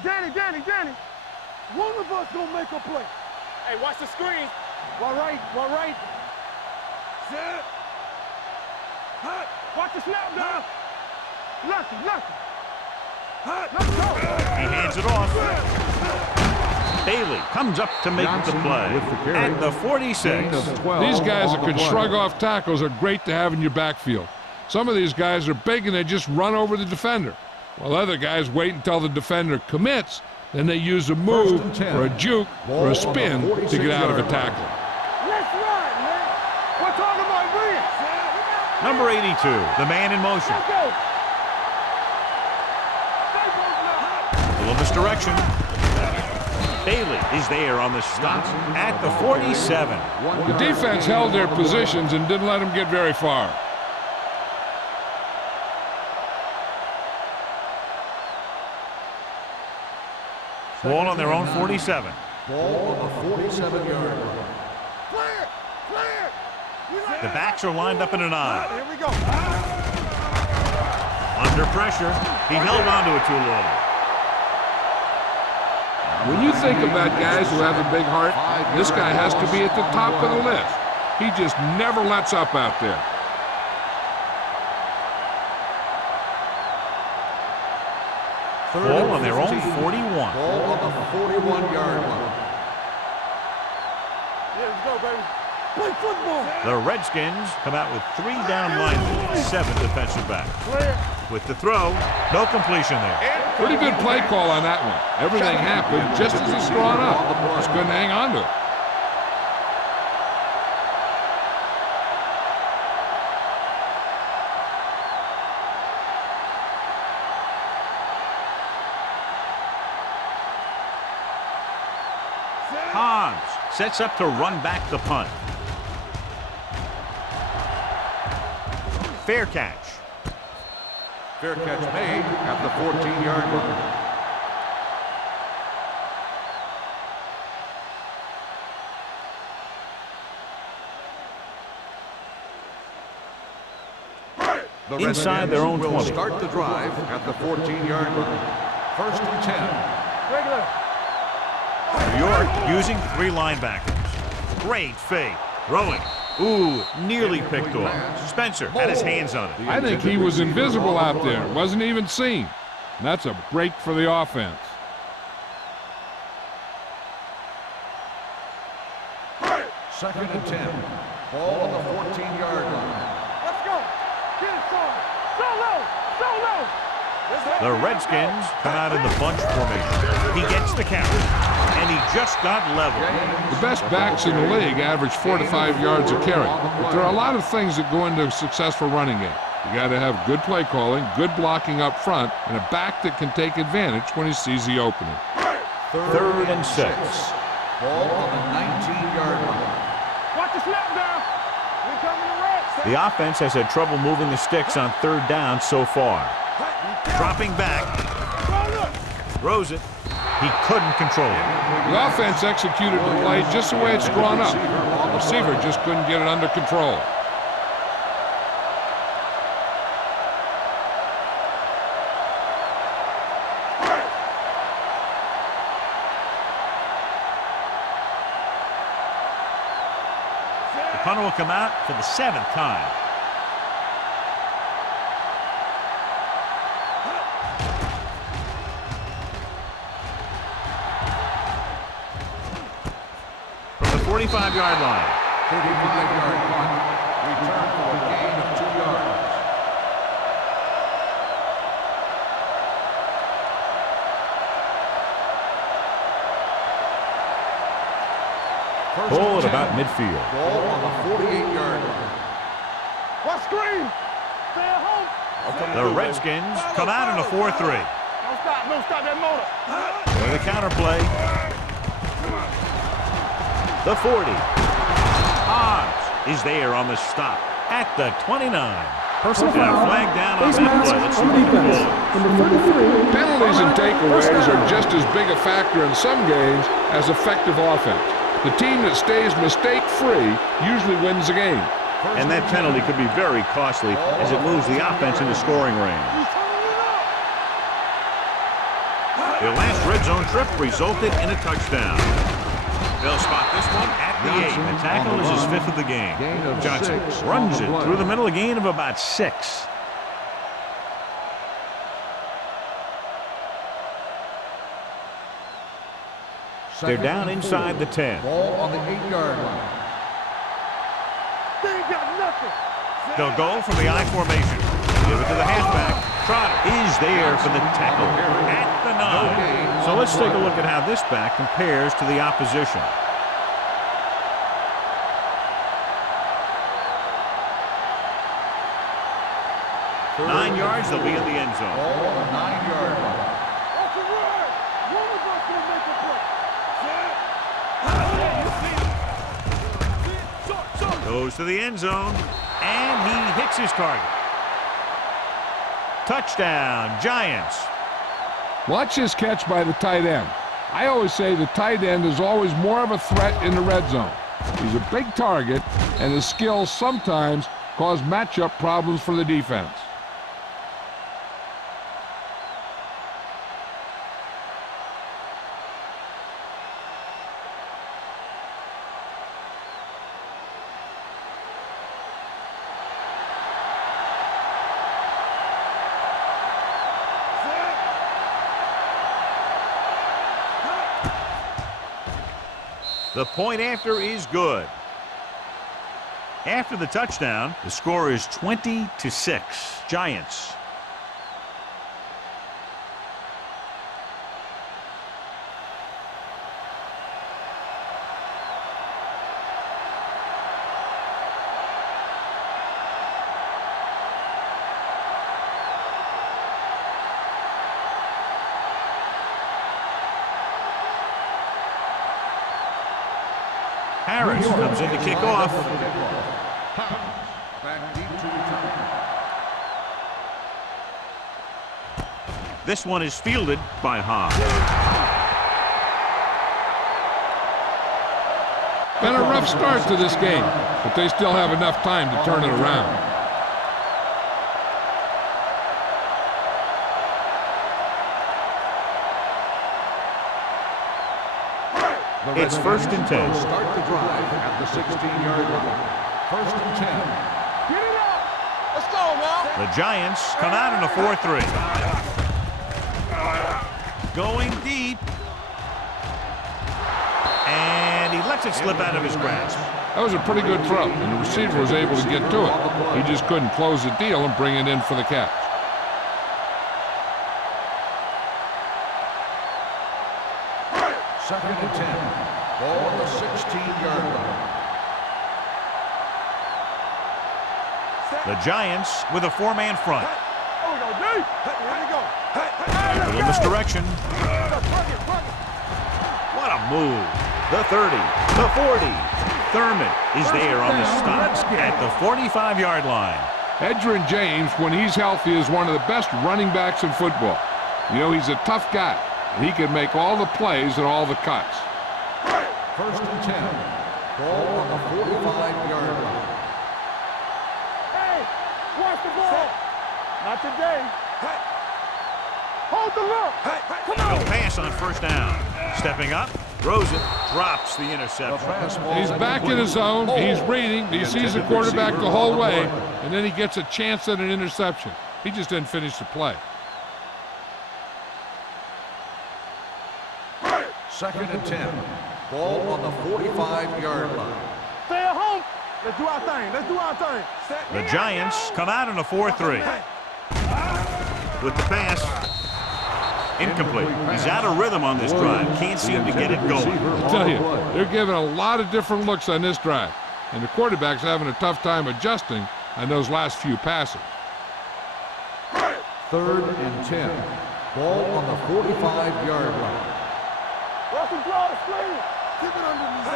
Danny. One of us gonna make a play. Hey, watch the screen. One right. Set. Hut. Watch the snap down. Lucky. Let's go. He hands it off. Bailey comes up to make the play at the 46. These guys that can shrug off tackles are great to have in your backfield. Some of these guys are big and they just run over the defender, while other guys wait until the defender commits, then they use a move or a juke or a spin to get out of a tackle. Let's ride, man. We're talking about wins. Number 82, the man in motion. Let's go. A little misdirection. Bailey is there on the stop at the 47. The defense held their positions and didn't let them get very far. Ball on their own 47. Ball on the 47-yard line. Clear. The backs are lined up in an I. Here we go. Under pressure, he held onto it too long. When you think about guys who have a big heart, this guy has to be at the top of the list. He just never lets up out there. Ball on their own 41. Ball on the 41-yard line. Yeah, let's go, baby. Play football. The Redskins come out with 3 down linemen and 7 defensive backs. Clear. With the throw, no completion there. Pretty good play call on that one. Everything happened just as it's drawn up. Just couldn't hang on to it. Hobbs sets up to run back the punt. Fair catch. Fair catch made at the 14-yard line. The Inside their own will 20. Start the drive at the 14-yard line. 1st and 10. Regular. New York using 3 linebackers. Great fake. Throwing. Ooh, nearly picked off. Spencer had his hands on it. I think he was invisible out there. Wasn't even seen. And that's a break for the offense. Second and 10. Ball on the 14-yard line. Let's go. Get it started. So low. The Redskins come out in the bunch formation. He gets the count, and he just got level. The best backs in the league average 4 to 5 yards a carry. But there are a lot of things that go into a successful running game. You got to have good play calling, good blocking up front, and a back that can take advantage when he sees the opening. 3rd and 6. Ball on the 19-yard line. Watch the snap down. We coming to rest. The offense has had trouble moving the sticks on 3rd down so far. Dropping back. Throws it. He couldn't control it. The offense executed the play just the way it's drawn up. The receiver just couldn't get it under control. The punter will come out for the 7th time. From the 45-yard line. 35-yard punt. Return for a gain of 2 yards. Ball at about midfield. Ball on the 48-yard line. What screen? Stay at home. The Redskins come out in a 4-3. Don't stop that motor. With a counterplay. The 40. Hobbs is there on the stop at the 29. Personal And a foul. flag down on Face that mask play. Let's see on what the defense. ball. Number 33. Penalties and takeaways First down. are just as big a factor in some games as effective offense. The team that stays mistake-free usually wins the game. And that penalty could be very costly as it moves the offense into scoring range. He's turning it up. Their last red zone trip resulted in a touchdown. They'll spot this one at the 8. The tackle is his 5th of the game. Johnson runs it through the middle, a gain of about 6. They're down inside the 10. Ball on the 8-yard line. They ain't got nothing. They'll go from the I formation. Give it to the halfback. Trotter is there for the tackle at the 9. So let's take a look at how this back compares to the opposition. Third 9 yards, they'll be in the end zone. Ball on the 9-yard line. That's a run. One of us will make a play. Goes to the end zone, and he hits his target. Touchdown, Giants. Watch this catch by the tight end. I always say the tight end is always more of a threat in the red zone. He's a big target, and his skills sometimes cause matchup problems for the defense. The point after is good. After the touchdown, the score is 20-6. Giants. Harris comes in to kick off. Back deep to return. This one is fielded by Haas. Been a rough start to this game, but they still have enough time to turn it around. It's 1st and 10. Start the drive at the 16-yard line. 1st and 10. Get it up. Let's go now. The Giants come out in a 4-3. Going deep. And he lets it slip out of his grasp. That was a pretty good throw, and the receiver was able to get to it. He just couldn't close the deal and bring it in for the catch. Second and 10. Ball on the 16-yard line. The Giants with a 4-man front. Oh, we go deep. Here we go. A little misdirection. What a move. The 30, the 40. Thurman is there on the stop at the 45-yard line. Edgerrin James, when he's healthy, is one of the best running backs in football. You know, he's a tough guy. He can make all the plays and all the cuts. 1st and 10. Ball on the 45-yard line. Hey, watch the ball. Not today. Hold the look. Come He'll on. pass on 1st down. Stepping up, Rosen drops the interception. He's back in his zone. He's reading. He sees the quarterback the whole way, and then he gets a chance at an interception. He just didn't finish the play. 2nd and 10. Ball on the 45-yard line. Stay at home. Let's do our thing. Let's do our thing. The Giants come out in a 4-3. With the pass, incomplete. He's out of rhythm on this drive. Can't seem to get it going. I tell you, they're giving a lot of different looks on this drive, and the quarterback's having a tough time adjusting on those last few passes. 3rd and 10. Ball on the 45-yard line. Russell, draw the screen. Keep it underneath.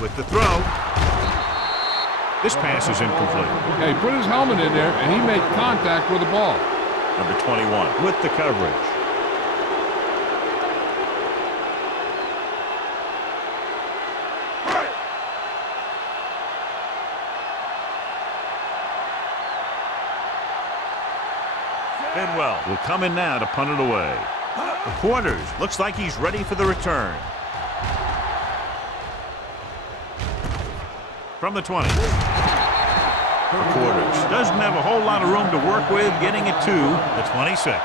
With the throw, this pass is incomplete. Yeah, he put his helmet in there, and he made contact with the ball. Number 21 with the coverage. Bidwell will come in now to punt it away. The quarters. Looks like he's ready for the return. From the 20. The quarters. Doesn't have a whole lot of room to work with, getting it to the 26.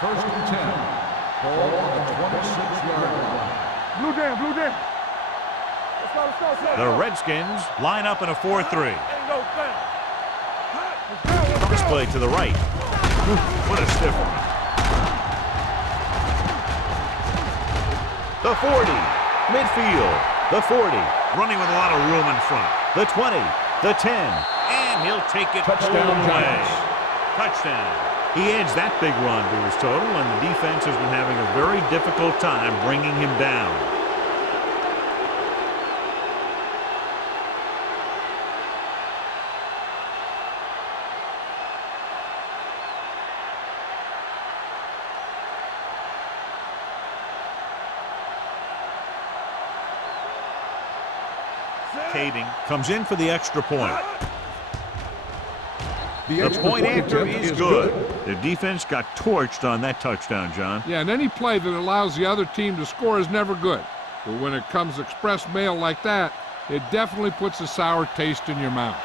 First and 10. Ball on the 26-yard line. Blue down, blue down. Let's go. The Redskins line up in a 4-3. Let's Cross play to the right. What a stiff one. The 40. Midfield. The 40. Running with a lot of room in front. The 20. The 10. And he'll take it Touchdown, all the way. Giants. Touchdown. He adds that big run to his total, and the defense has been having a very difficult time bringing him down. Kading comes in for the extra point. The point after is good. Their defense got torched on that touchdown, John. Yeah, and any play that allows the other team to score is never good. But when it comes express mail like that, it definitely puts a sour taste in your mouth.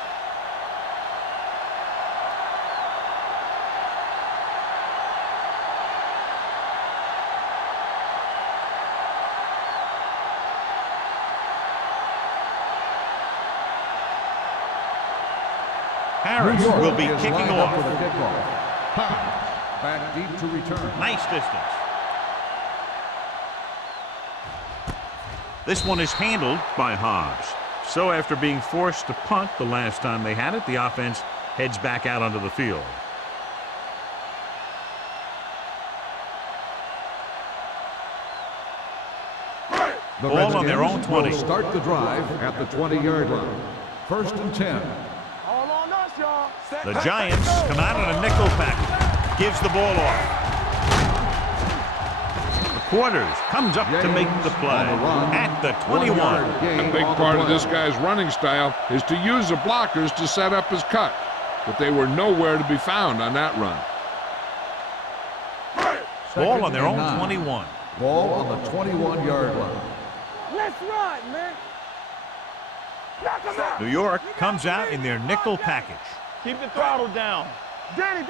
Harris will be is kicking lined up off. for the kickoff. Back deep to return. Nice distance. This one is handled by Hobbs. So after being forced to punt the last time they had it, the offense heads back out onto the field. The Ball on their own Redskins 20. will start the drive at the 20-yard line. First and 10. All on us, y'all. The Giants come out in a nickel package. Gives the ball off. The quarters comes up to make the play at the 21. A big part of this guy's running style is to use the blockers to set up his cut. But they were nowhere to be found on that run. Ball on their own 21. Ball on the 21-yard line. Let's run, man. Knock him out. New York comes out in their nickel package. Keep the throttle down. Danny.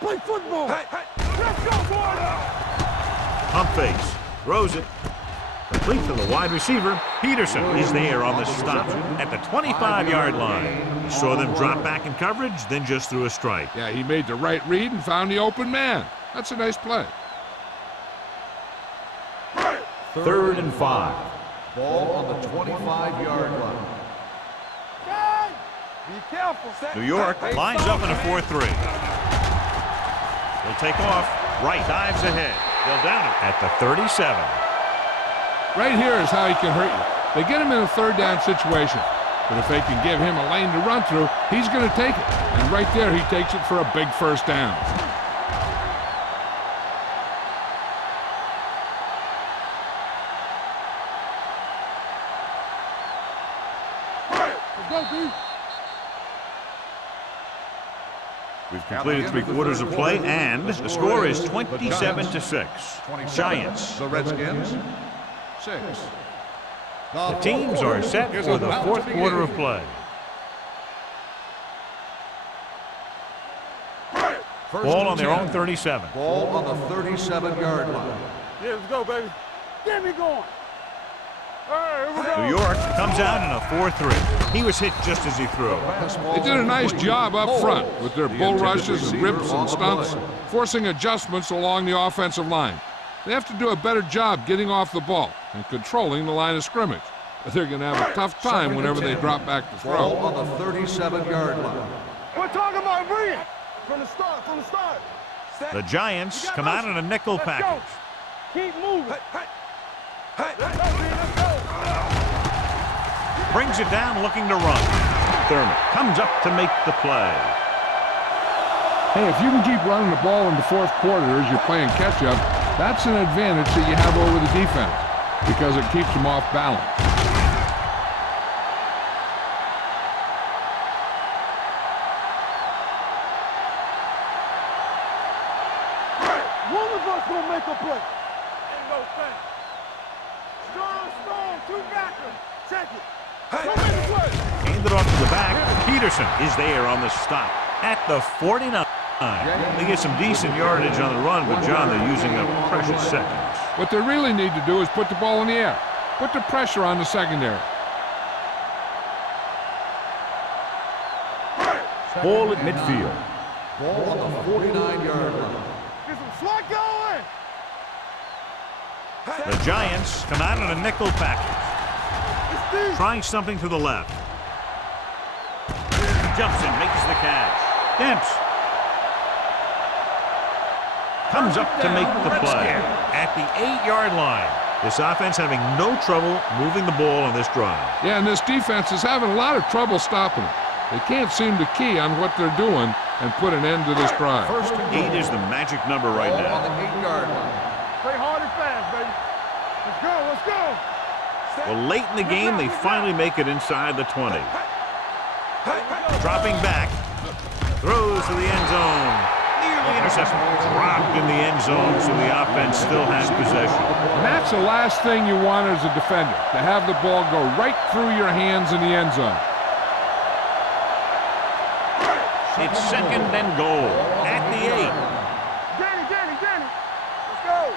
Play football. Let's go, boys. Pump fakes. Throws it. Complete to the wide receiver. Peterson is there on the stop at the 25-yard line. He saw them drop back in coverage, then just threw a strike. Yeah, he made the right read and found the open man. That's a nice play. Third and 5. Ball on the 25-yard line. Be careful. New York lines up in a 4-3. They'll take off. Right dives ahead. They'll down it at the 37. Right here is how he can hurt you. They get him in a third down situation. But if they can give him a lane to run through, he's going to take it. And right there, he takes it for a big first down. We've completed 3 quarters of play, and the score is 27-6. Giants. The Redskins, 6. The teams are set for the 4th quarter of play. Ball on their own 37. Ball on the 37-yard line. Yeah, let's go, baby. Get me going. All right, here we go. New York comes out in a 4-3. He was hit just as he threw. They did a nice job up front with their bull rushes and rips and stunts, forcing adjustments along the offensive line. They have to do a better job getting off the ball and controlling the line of scrimmage. But they're going to have a tough time whenever they drop back to Ball throw. on the 37-yard line. We're talking about bringing. From the start. The Giants come out in a nickel Let's go. package. Keep moving. Let's go, let's go. Brings it down looking to run. Thurman comes up to make the play. Hey, if you can keep running the ball in the 4th quarter as you're playing catch-up, that's an advantage that you have over the defense because it keeps them off balance. thing. Strong, two backers. Check it. Don't make a play. Handed off to the back. Peterson is there on the stop at the 49. They get some decent yardage on the run, but John, they're using up precious seconds. What they really need to do is put the ball in the air. Put the pressure on the secondary. Ball at midfield. Ball on the 49-yard line. Get some slot going. The Giants come out in a nickel package. Trying something to the left. Jumps in, makes the catch. Demps comes up to make the play at the 8-yard line. This offense having no trouble moving the ball on this drive. Yeah, and this defense is having a lot of trouble stopping them. They can't seem to key on what they're doing and put an end to this drive. First and 8 is the magic number right ball on now. the 8-yard line. Play hard and fast, baby. Let's go. Well, late in the game, they finally make it inside the 20. Dropping back, throws to the end zone. Nearly intercepted. Dropped in the end zone, so the offense still has possession. And that's the last thing you want as a defender, to have the ball go right through your hands in the end zone. It's second and goal at the 8. Danny. Let's go.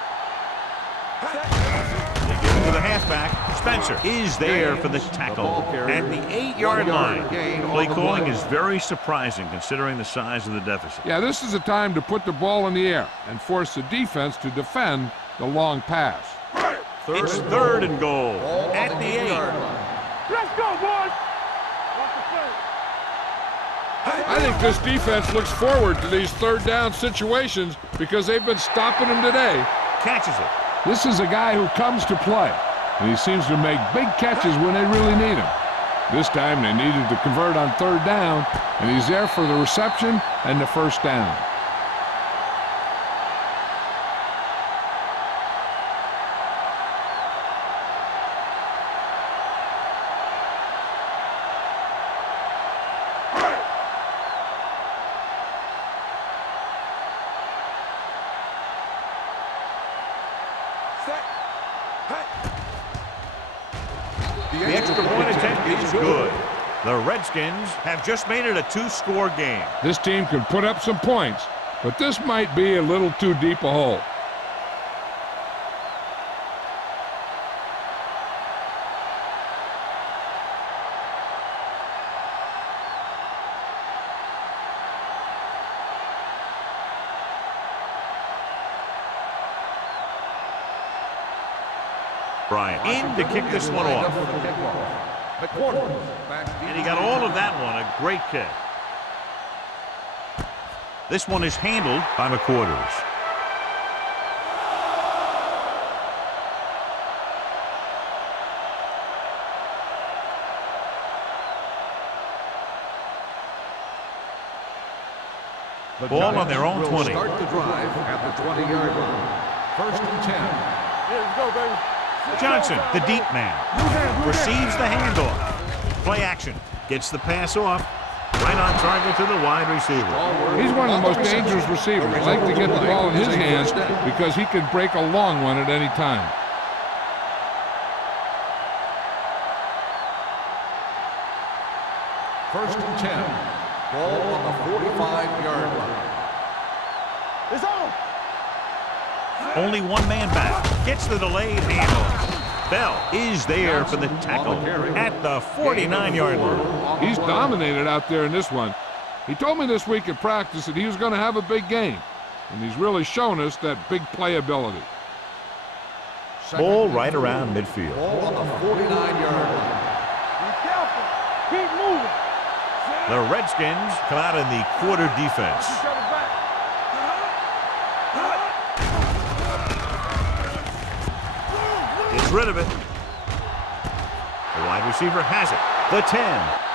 They give it to the halfback. Spencer is there for the tackle at the 8-yard line. Play calling is very surprising considering the size of the deficit. Yeah, this is the time to put the ball in the air and force the defense to defend the long pass. It's third and goal at the 8. Let's go, boys. Watch the play. I think this defense looks forward to these third down situations because they've been stopping them today. Catches it. This is a guy who comes to play, and he seems to make big catches when they really need him. This time they needed to convert on third down, and he's there for the reception and the first down. The extra point attempt is good. The Redskins have just made it a 2-score game. This team can put up some points, but this might be a little too deep a hole. Bryant in to kick this one off. And he got all of that one. A great kick. This one is handled by McQuarters. Ball on their own 20. Start the drive at the 20-yard line. First and 10. Here we go, baby. Johnson, the deep man, receives the handoff. Play action. Gets the pass off. Right on target to the wide receiver. He's one of the most dangerous receivers. I like to get the ball in his hands because he can break a long one at any time. First and 10. Ball on the 45-yard line. It's on. Only one man back. Gets the delayed handoff. Bell is there for the tackle at the 49-yard line. He's dominated out there in this one. He told me this week at practice that he was going to have a big game, and he's really shown us that big playability. Ball right around midfield. Ball on the 49-yard line. Be careful. Keep moving. The Redskins come out in the quarter defense. Each other back. Gets rid of it. The wide receiver has it. The 10.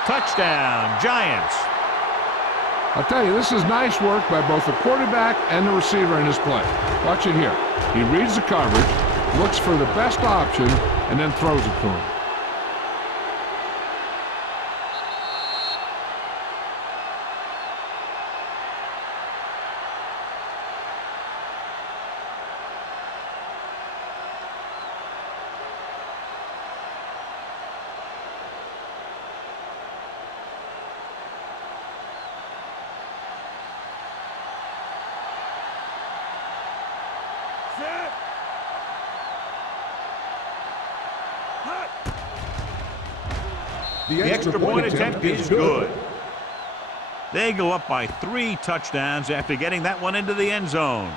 Touchdown, Giants. I'll tell you, this is nice work by both the quarterback and the receiver in his play. Watch it here. He reads the coverage, looks for the best option, and then throws it to him. The extra point attempt is good. They go up by 3 touchdowns after getting that one into the end zone.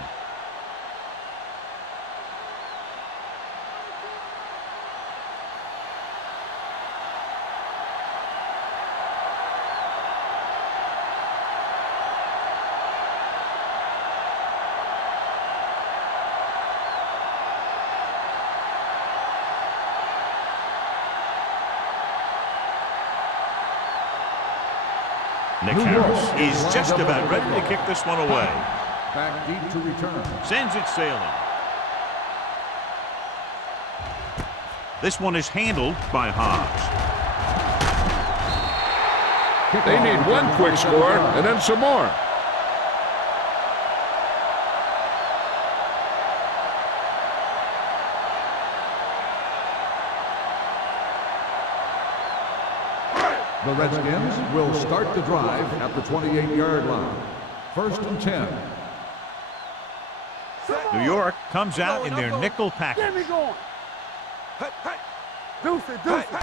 Nick Harris is just about ready to kick this one away. Back deep to return. Sends it sailing. This one is handled by Hobbs. They need one quick score and then some more. The Redskins will start the drive at the 28-yard line. First and 10. New York comes out in their nickel package. Get me going. Hey, hey. Deuce it.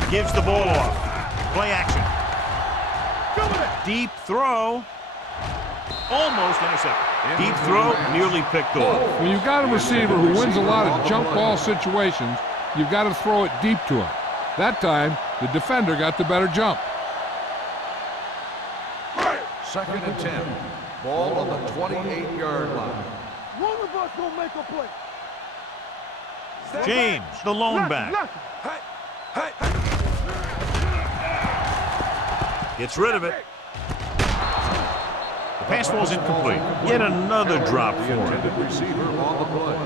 Gives the ball off. Play action. Deep throw. Almost intercepted. Deep throw, nearly picked off. When you've got a receiver who wins a lot of jump ball situations, you've got to throw it deep to him. That time, the defender got the better jump. Second and 10. Ball on the 28-yard line. One of us gonna make a play. James, the lone back. Gets rid of it. The pass falls incomplete. Yet another drop for him. Intended receiver on the play.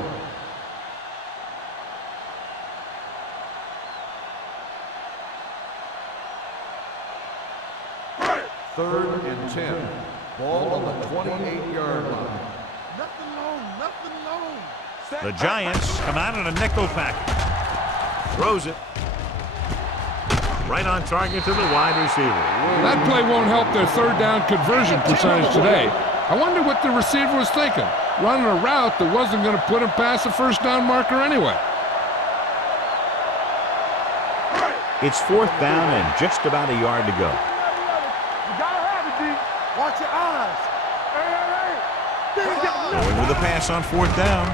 Third and 10. Ball on the 28-yard line. Nothing long. The Giants come out in a nickel package. Throws it. Right on target to the wide receiver. That play won't help their third down conversion percentage today. I wonder what the receiver was thinking. Running a route that wasn't going to put him past the first down marker anyway. It's 4th down and just about a yard to go. Watch your eyes. Going with the pass on 4th down.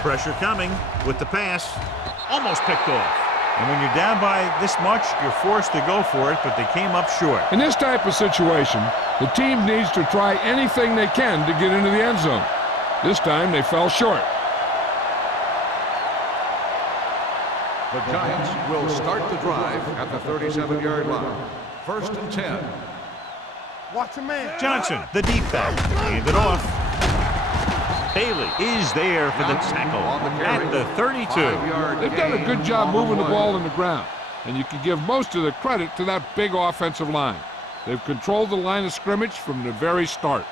Pressure coming with the pass. Almost picked off. And when you're down by this much, you're forced to go for it, but they came up short. In this type of situation, the team needs to try anything they can to get into the end zone. This time, they fell short. The Giants will start the drive at the 37-yard line. First and 10. Watch your man. Johnson, the deep back, hand it off. Bailey is there for the tackle at the 32. They've done a good job moving the ball in the ground, and you can give most of the credit to that big offensive line. They've controlled the line of scrimmage from the very start.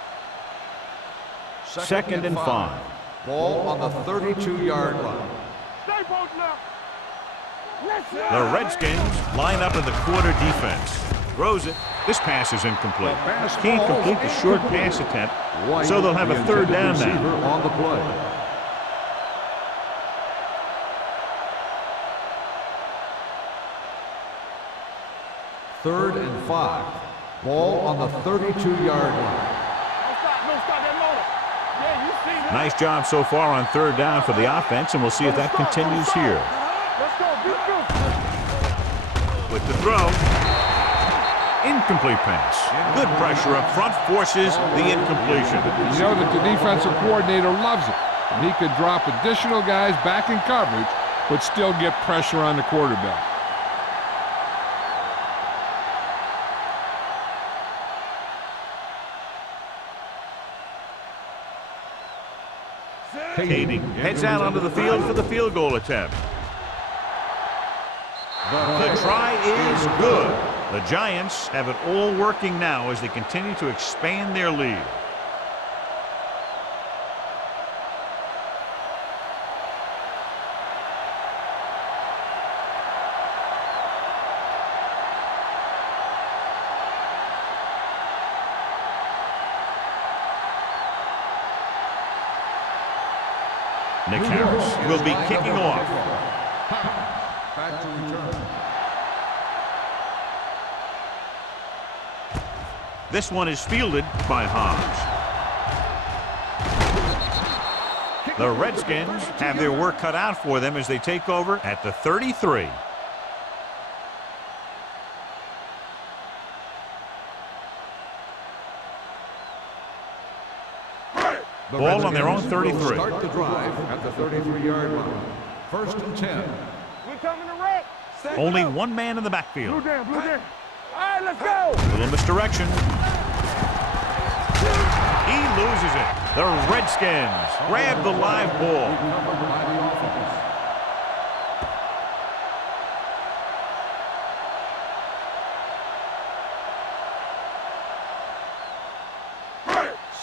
Second and 5. Ball on the 32-yard line. Stay both now. The Redskins line up in the quarter defense. Throws it. This pass is incomplete. Can't complete the short pass attempt, so they'll have a third down now. On the play. Third and 5. Ball on the 32-yard line. Nice job so far on third down for the offense, and we'll see if that continues here. With the throw. Incomplete pass. Good pressure up front forces the incompletion. You know that the defensive coordinator loves it. And he could drop additional guys back in coverage, but still get pressure on the quarterback. Kading heads out onto the field for the field goal attempt. The try is good. The Giants have it all working now as they continue to expand their lead. Nick Harris will be kicking off. Back to return. This one is fielded by Hobbs. The Redskins have their work cut out for them as they take over at the 33. Ball on their own 33. Start the drive at the 33-yard line. First and 10. We're coming to wreck. Only one man in the backfield. Blue down, blue down. All right, let's go. Little misdirection. He loses it. The Redskins grab the live ball.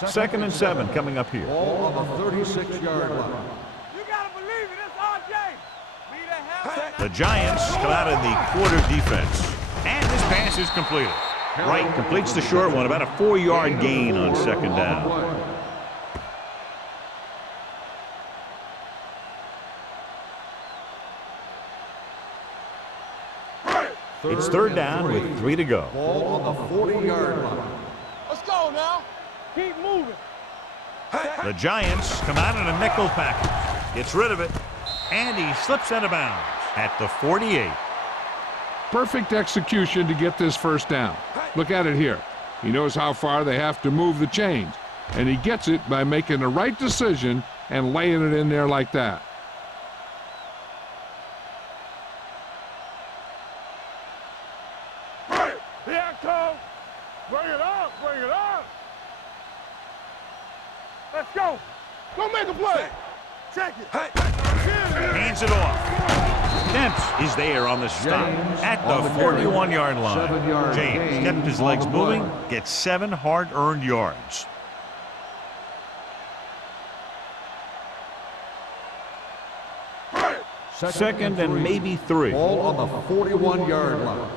Second and 7 coming up here. Ball on the 36-yard line. You got to believe it. It's RJ. Be the hell. The Giants come out in the quarter defense. And this pass is completed. Wright completes the short one, about a 4-yard gain on second down. It's third down with 3 to go. Ball on the 40-yard line. Let's go now. Keep moving. The Giants come out in a nickel package. Gets rid of it. And he slips out of bounds at the 48. Perfect execution to get this first down. Look at it here. He knows how far they have to move the chains, and he gets it by making the right decision and laying it in there like that. Here I come. Bring it up, bring it up. Let's go. Go make a play. Check it. Hands it off. Dempsey is there on the stop at the 41-yard line. James kept his legs moving, gets 7 hard-earned yards. Second and maybe 3. Ball on the 41-yard line.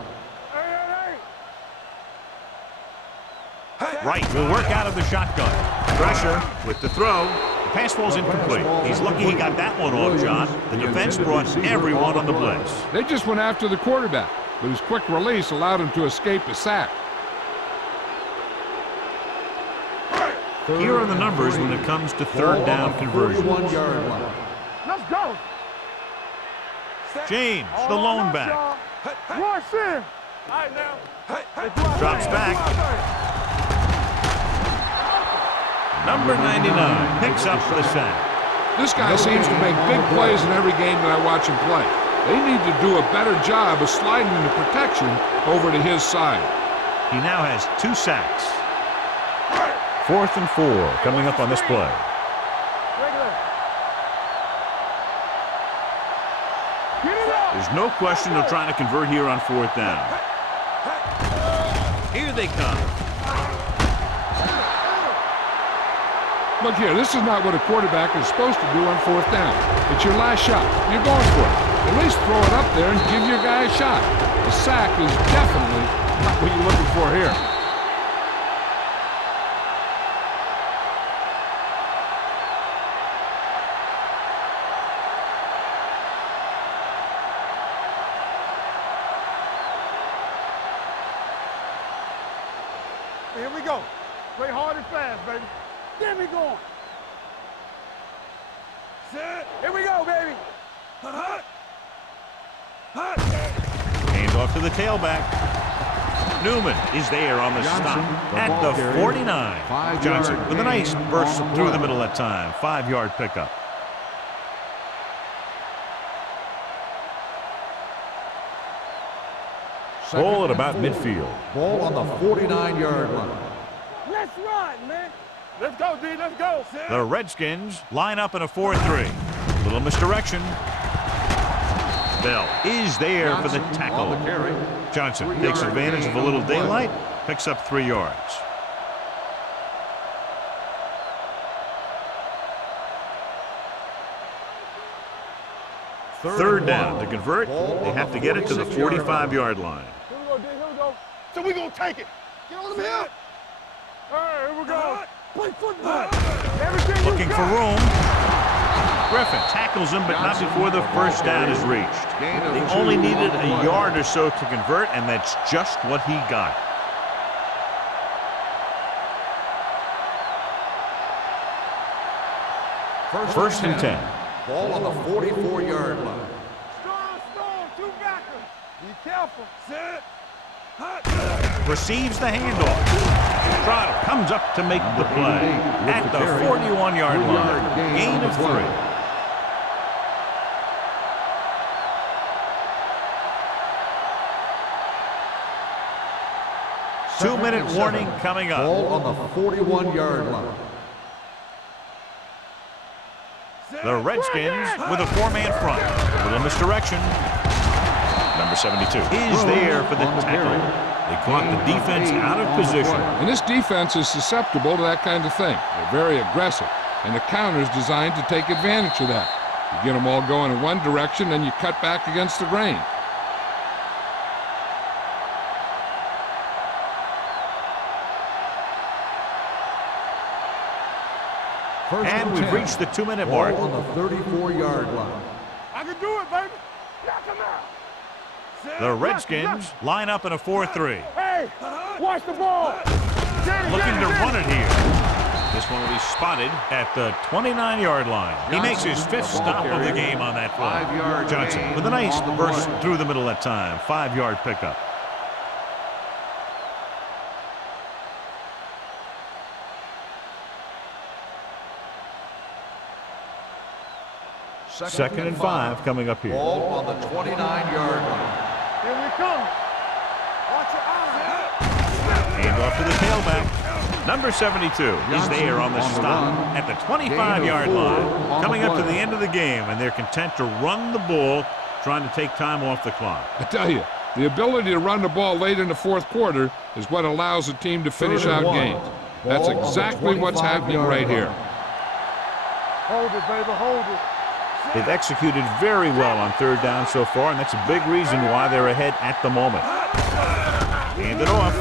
Wright will work out of the shotgun. Pressure with the throw. The pass falls incomplete. He's lucky he got that one off, John. The defense brought everyone on the blitz. They just went after the quarterback, but his quick release allowed him to escape a sack. Here are the numbers when it comes to third down conversions. 41-yard line. Let's go. James, the lone back. Rush in. All right, now. Drops back. Number 99 picks up the sack. This guy seems to make big plays in every game that I watch him play. They need to do a better job of sliding the protection over to his side. He now has 2 sacks. 4th and 4 coming up on this play. There's no question of trying to convert here on 4th down. Here they come. Look here, this is not what a quarterback is supposed to do on 4th down. It's your last shot. You're going for it. At least throw it up there and give your guy a shot. A sack is definitely not what you're looking for here. Here we go. Play hard and fast, baby. Get me going. Set. Here we go, baby. Hands off to the tailback. Newman is there on the stop at the 49. Johnson with a nice burst through the middle that time. 5-yard pickup. Ball at about midfield. Ball on the 49-yard line. Let's run, man. Let's go, D. Let's go. The Redskins line up in a 4-3. Little misdirection. Bell is there for the tackle. On the carry. Johnson takes advantage of a little daylight, picks up 3 yards. Third down to convert. They have to get it to the 45-yard line. Here we go, D. Here we go. So we gonna take it. Get on the hill. All right, here we go. Play football. Everything Looking for room. Griffin tackles him, but not before the first down is reached. They only needed a yard or so to convert, and that's just what he got. First and 10. Ball on the 44-yard line. Strong, two backers. Be careful. Sit. Receives the handoff. Trotter comes up to make the play at the 41-yard line. Gain of 3. Two-minute warning coming up. Ball on the 41-yard line. The Redskins with a 4-man front. A little misdirection. Number 72 is there for the tackle. They caught the defense out of position. And this defense is susceptible to that kind of thing. They're very aggressive, and the counter is designed to take advantage of that. You get them all going in one direction, then you cut back against the grain. And we've reached the 2-minute mark. Ball on the 34-yard line. I can do it, baby. Knock him out. The Redskins line up in a 4-3. Hey, watch the ball. Looking to run it here. This one will be spotted at the 29-yard line. He makes his 5th stop of the game on that play. 5-yard Johnson gain with a nice on the burst run. through the middle that time. 5-yard pickup. Second and 5 coming up here. Ball on the 29-yard line. Here we come. Watch your eyes. Hand off to the tailback. Number 72 is there on the stop at the 25-yard line. Coming up to the end of the game, and they're content to run the ball, trying to take time off the clock. I tell you, the ability to run the ball late in the fourth quarter is what allows a team to finish out games. That's exactly what's happening right here. Hold it, baby, hold it. They've executed very well on 3rd down so far, and that's a big reason why they're ahead at the moment. Hand it off.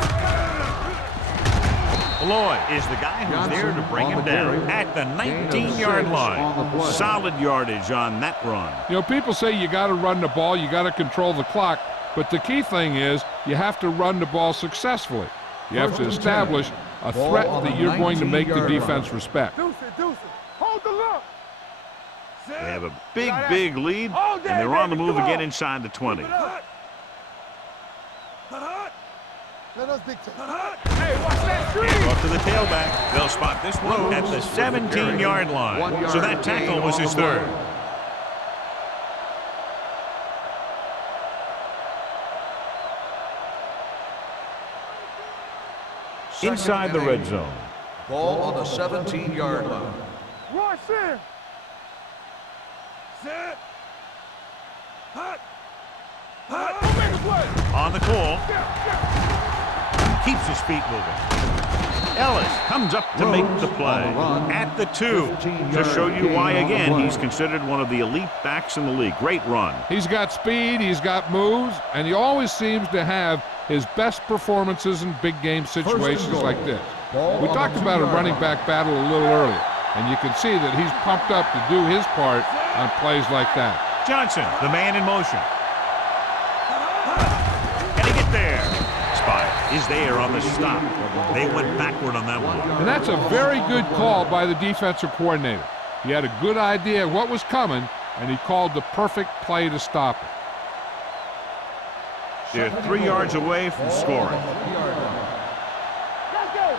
Lloyd is the guy who's there to bring him down at the 19-yard line. Solid yardage on that run. You know, people say you got to run the ball, you got to control the clock, but the key thing is you have to run the ball successfully. You have to establish a threat that you're going to make the defense respect. Deuce it. Hold the look. They have a big lead, and they're on the move again inside the 20. Let us dictate. Hey, watch that screen. Hand off to the tailback. They'll spot this one at the 17-yard line. So that tackle was his 3rd. Inside the red zone. Ball on the 17-yard line. Rush in. Sit. Hut. Don't make a play. On the call. Keeps his feet moving. Ellis comes up to make the play at the 2 to show you why, again, he's considered one of the elite backs in the league. Great run. He's got speed, he's got moves, and he always seems to have his best performances in big game situations like this. We talked about a running back battle a little earlier, and you can see that he's pumped up to do his part on plays like that. Johnson, the man in motion. Can he get there? Spot is there on the stop. They went backward on that one. And that's a very good call by the defensive coordinator. He had a good idea of what was coming, and he called the perfect play to stop it. They're 3 yards away from scoring. Let's go.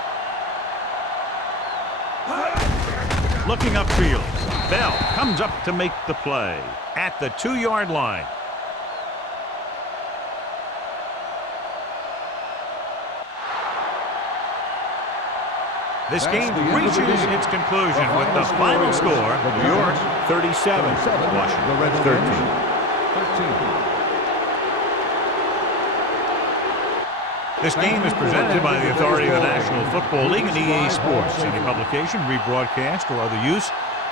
Looking upfield. Bell comes up to make the play at the 2-yard line. This game reaches its conclusion with the final score. New York 37, Washington 13. This game is presented by the authority of the National Football League and EA Sports. Any publication, rebroadcast, or other use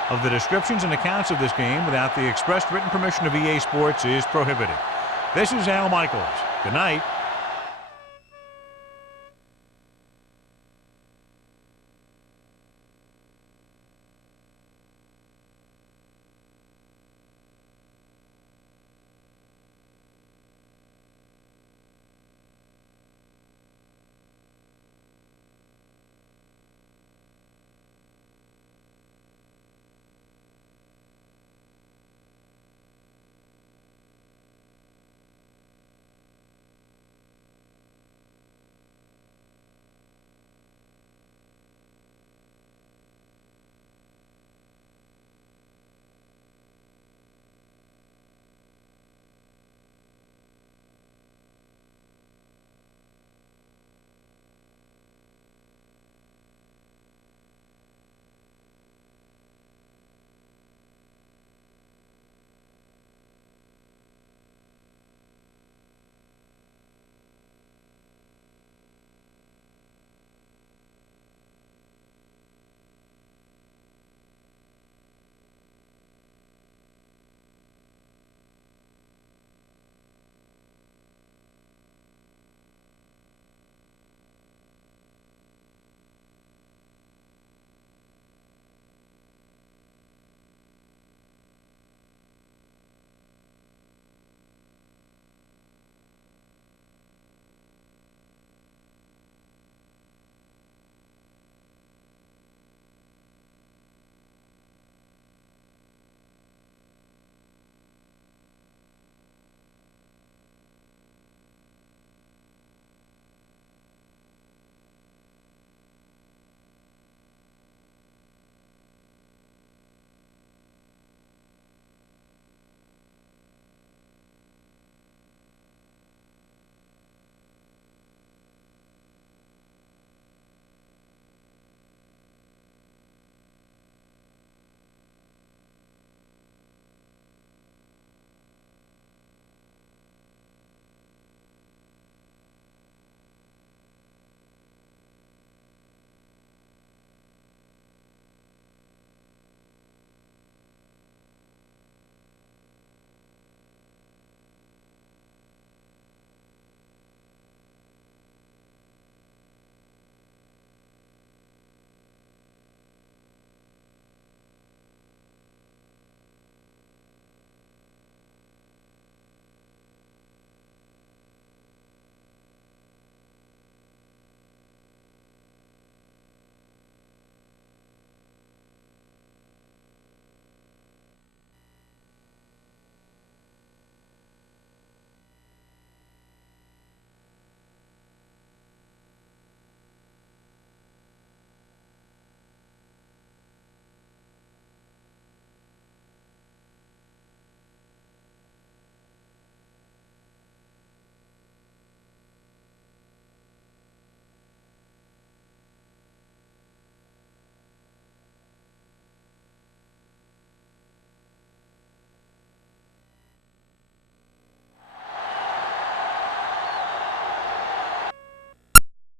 of the descriptions and accounts of this game without the expressed written permission of EA Sports is prohibited. This is Al Michaels. Good night.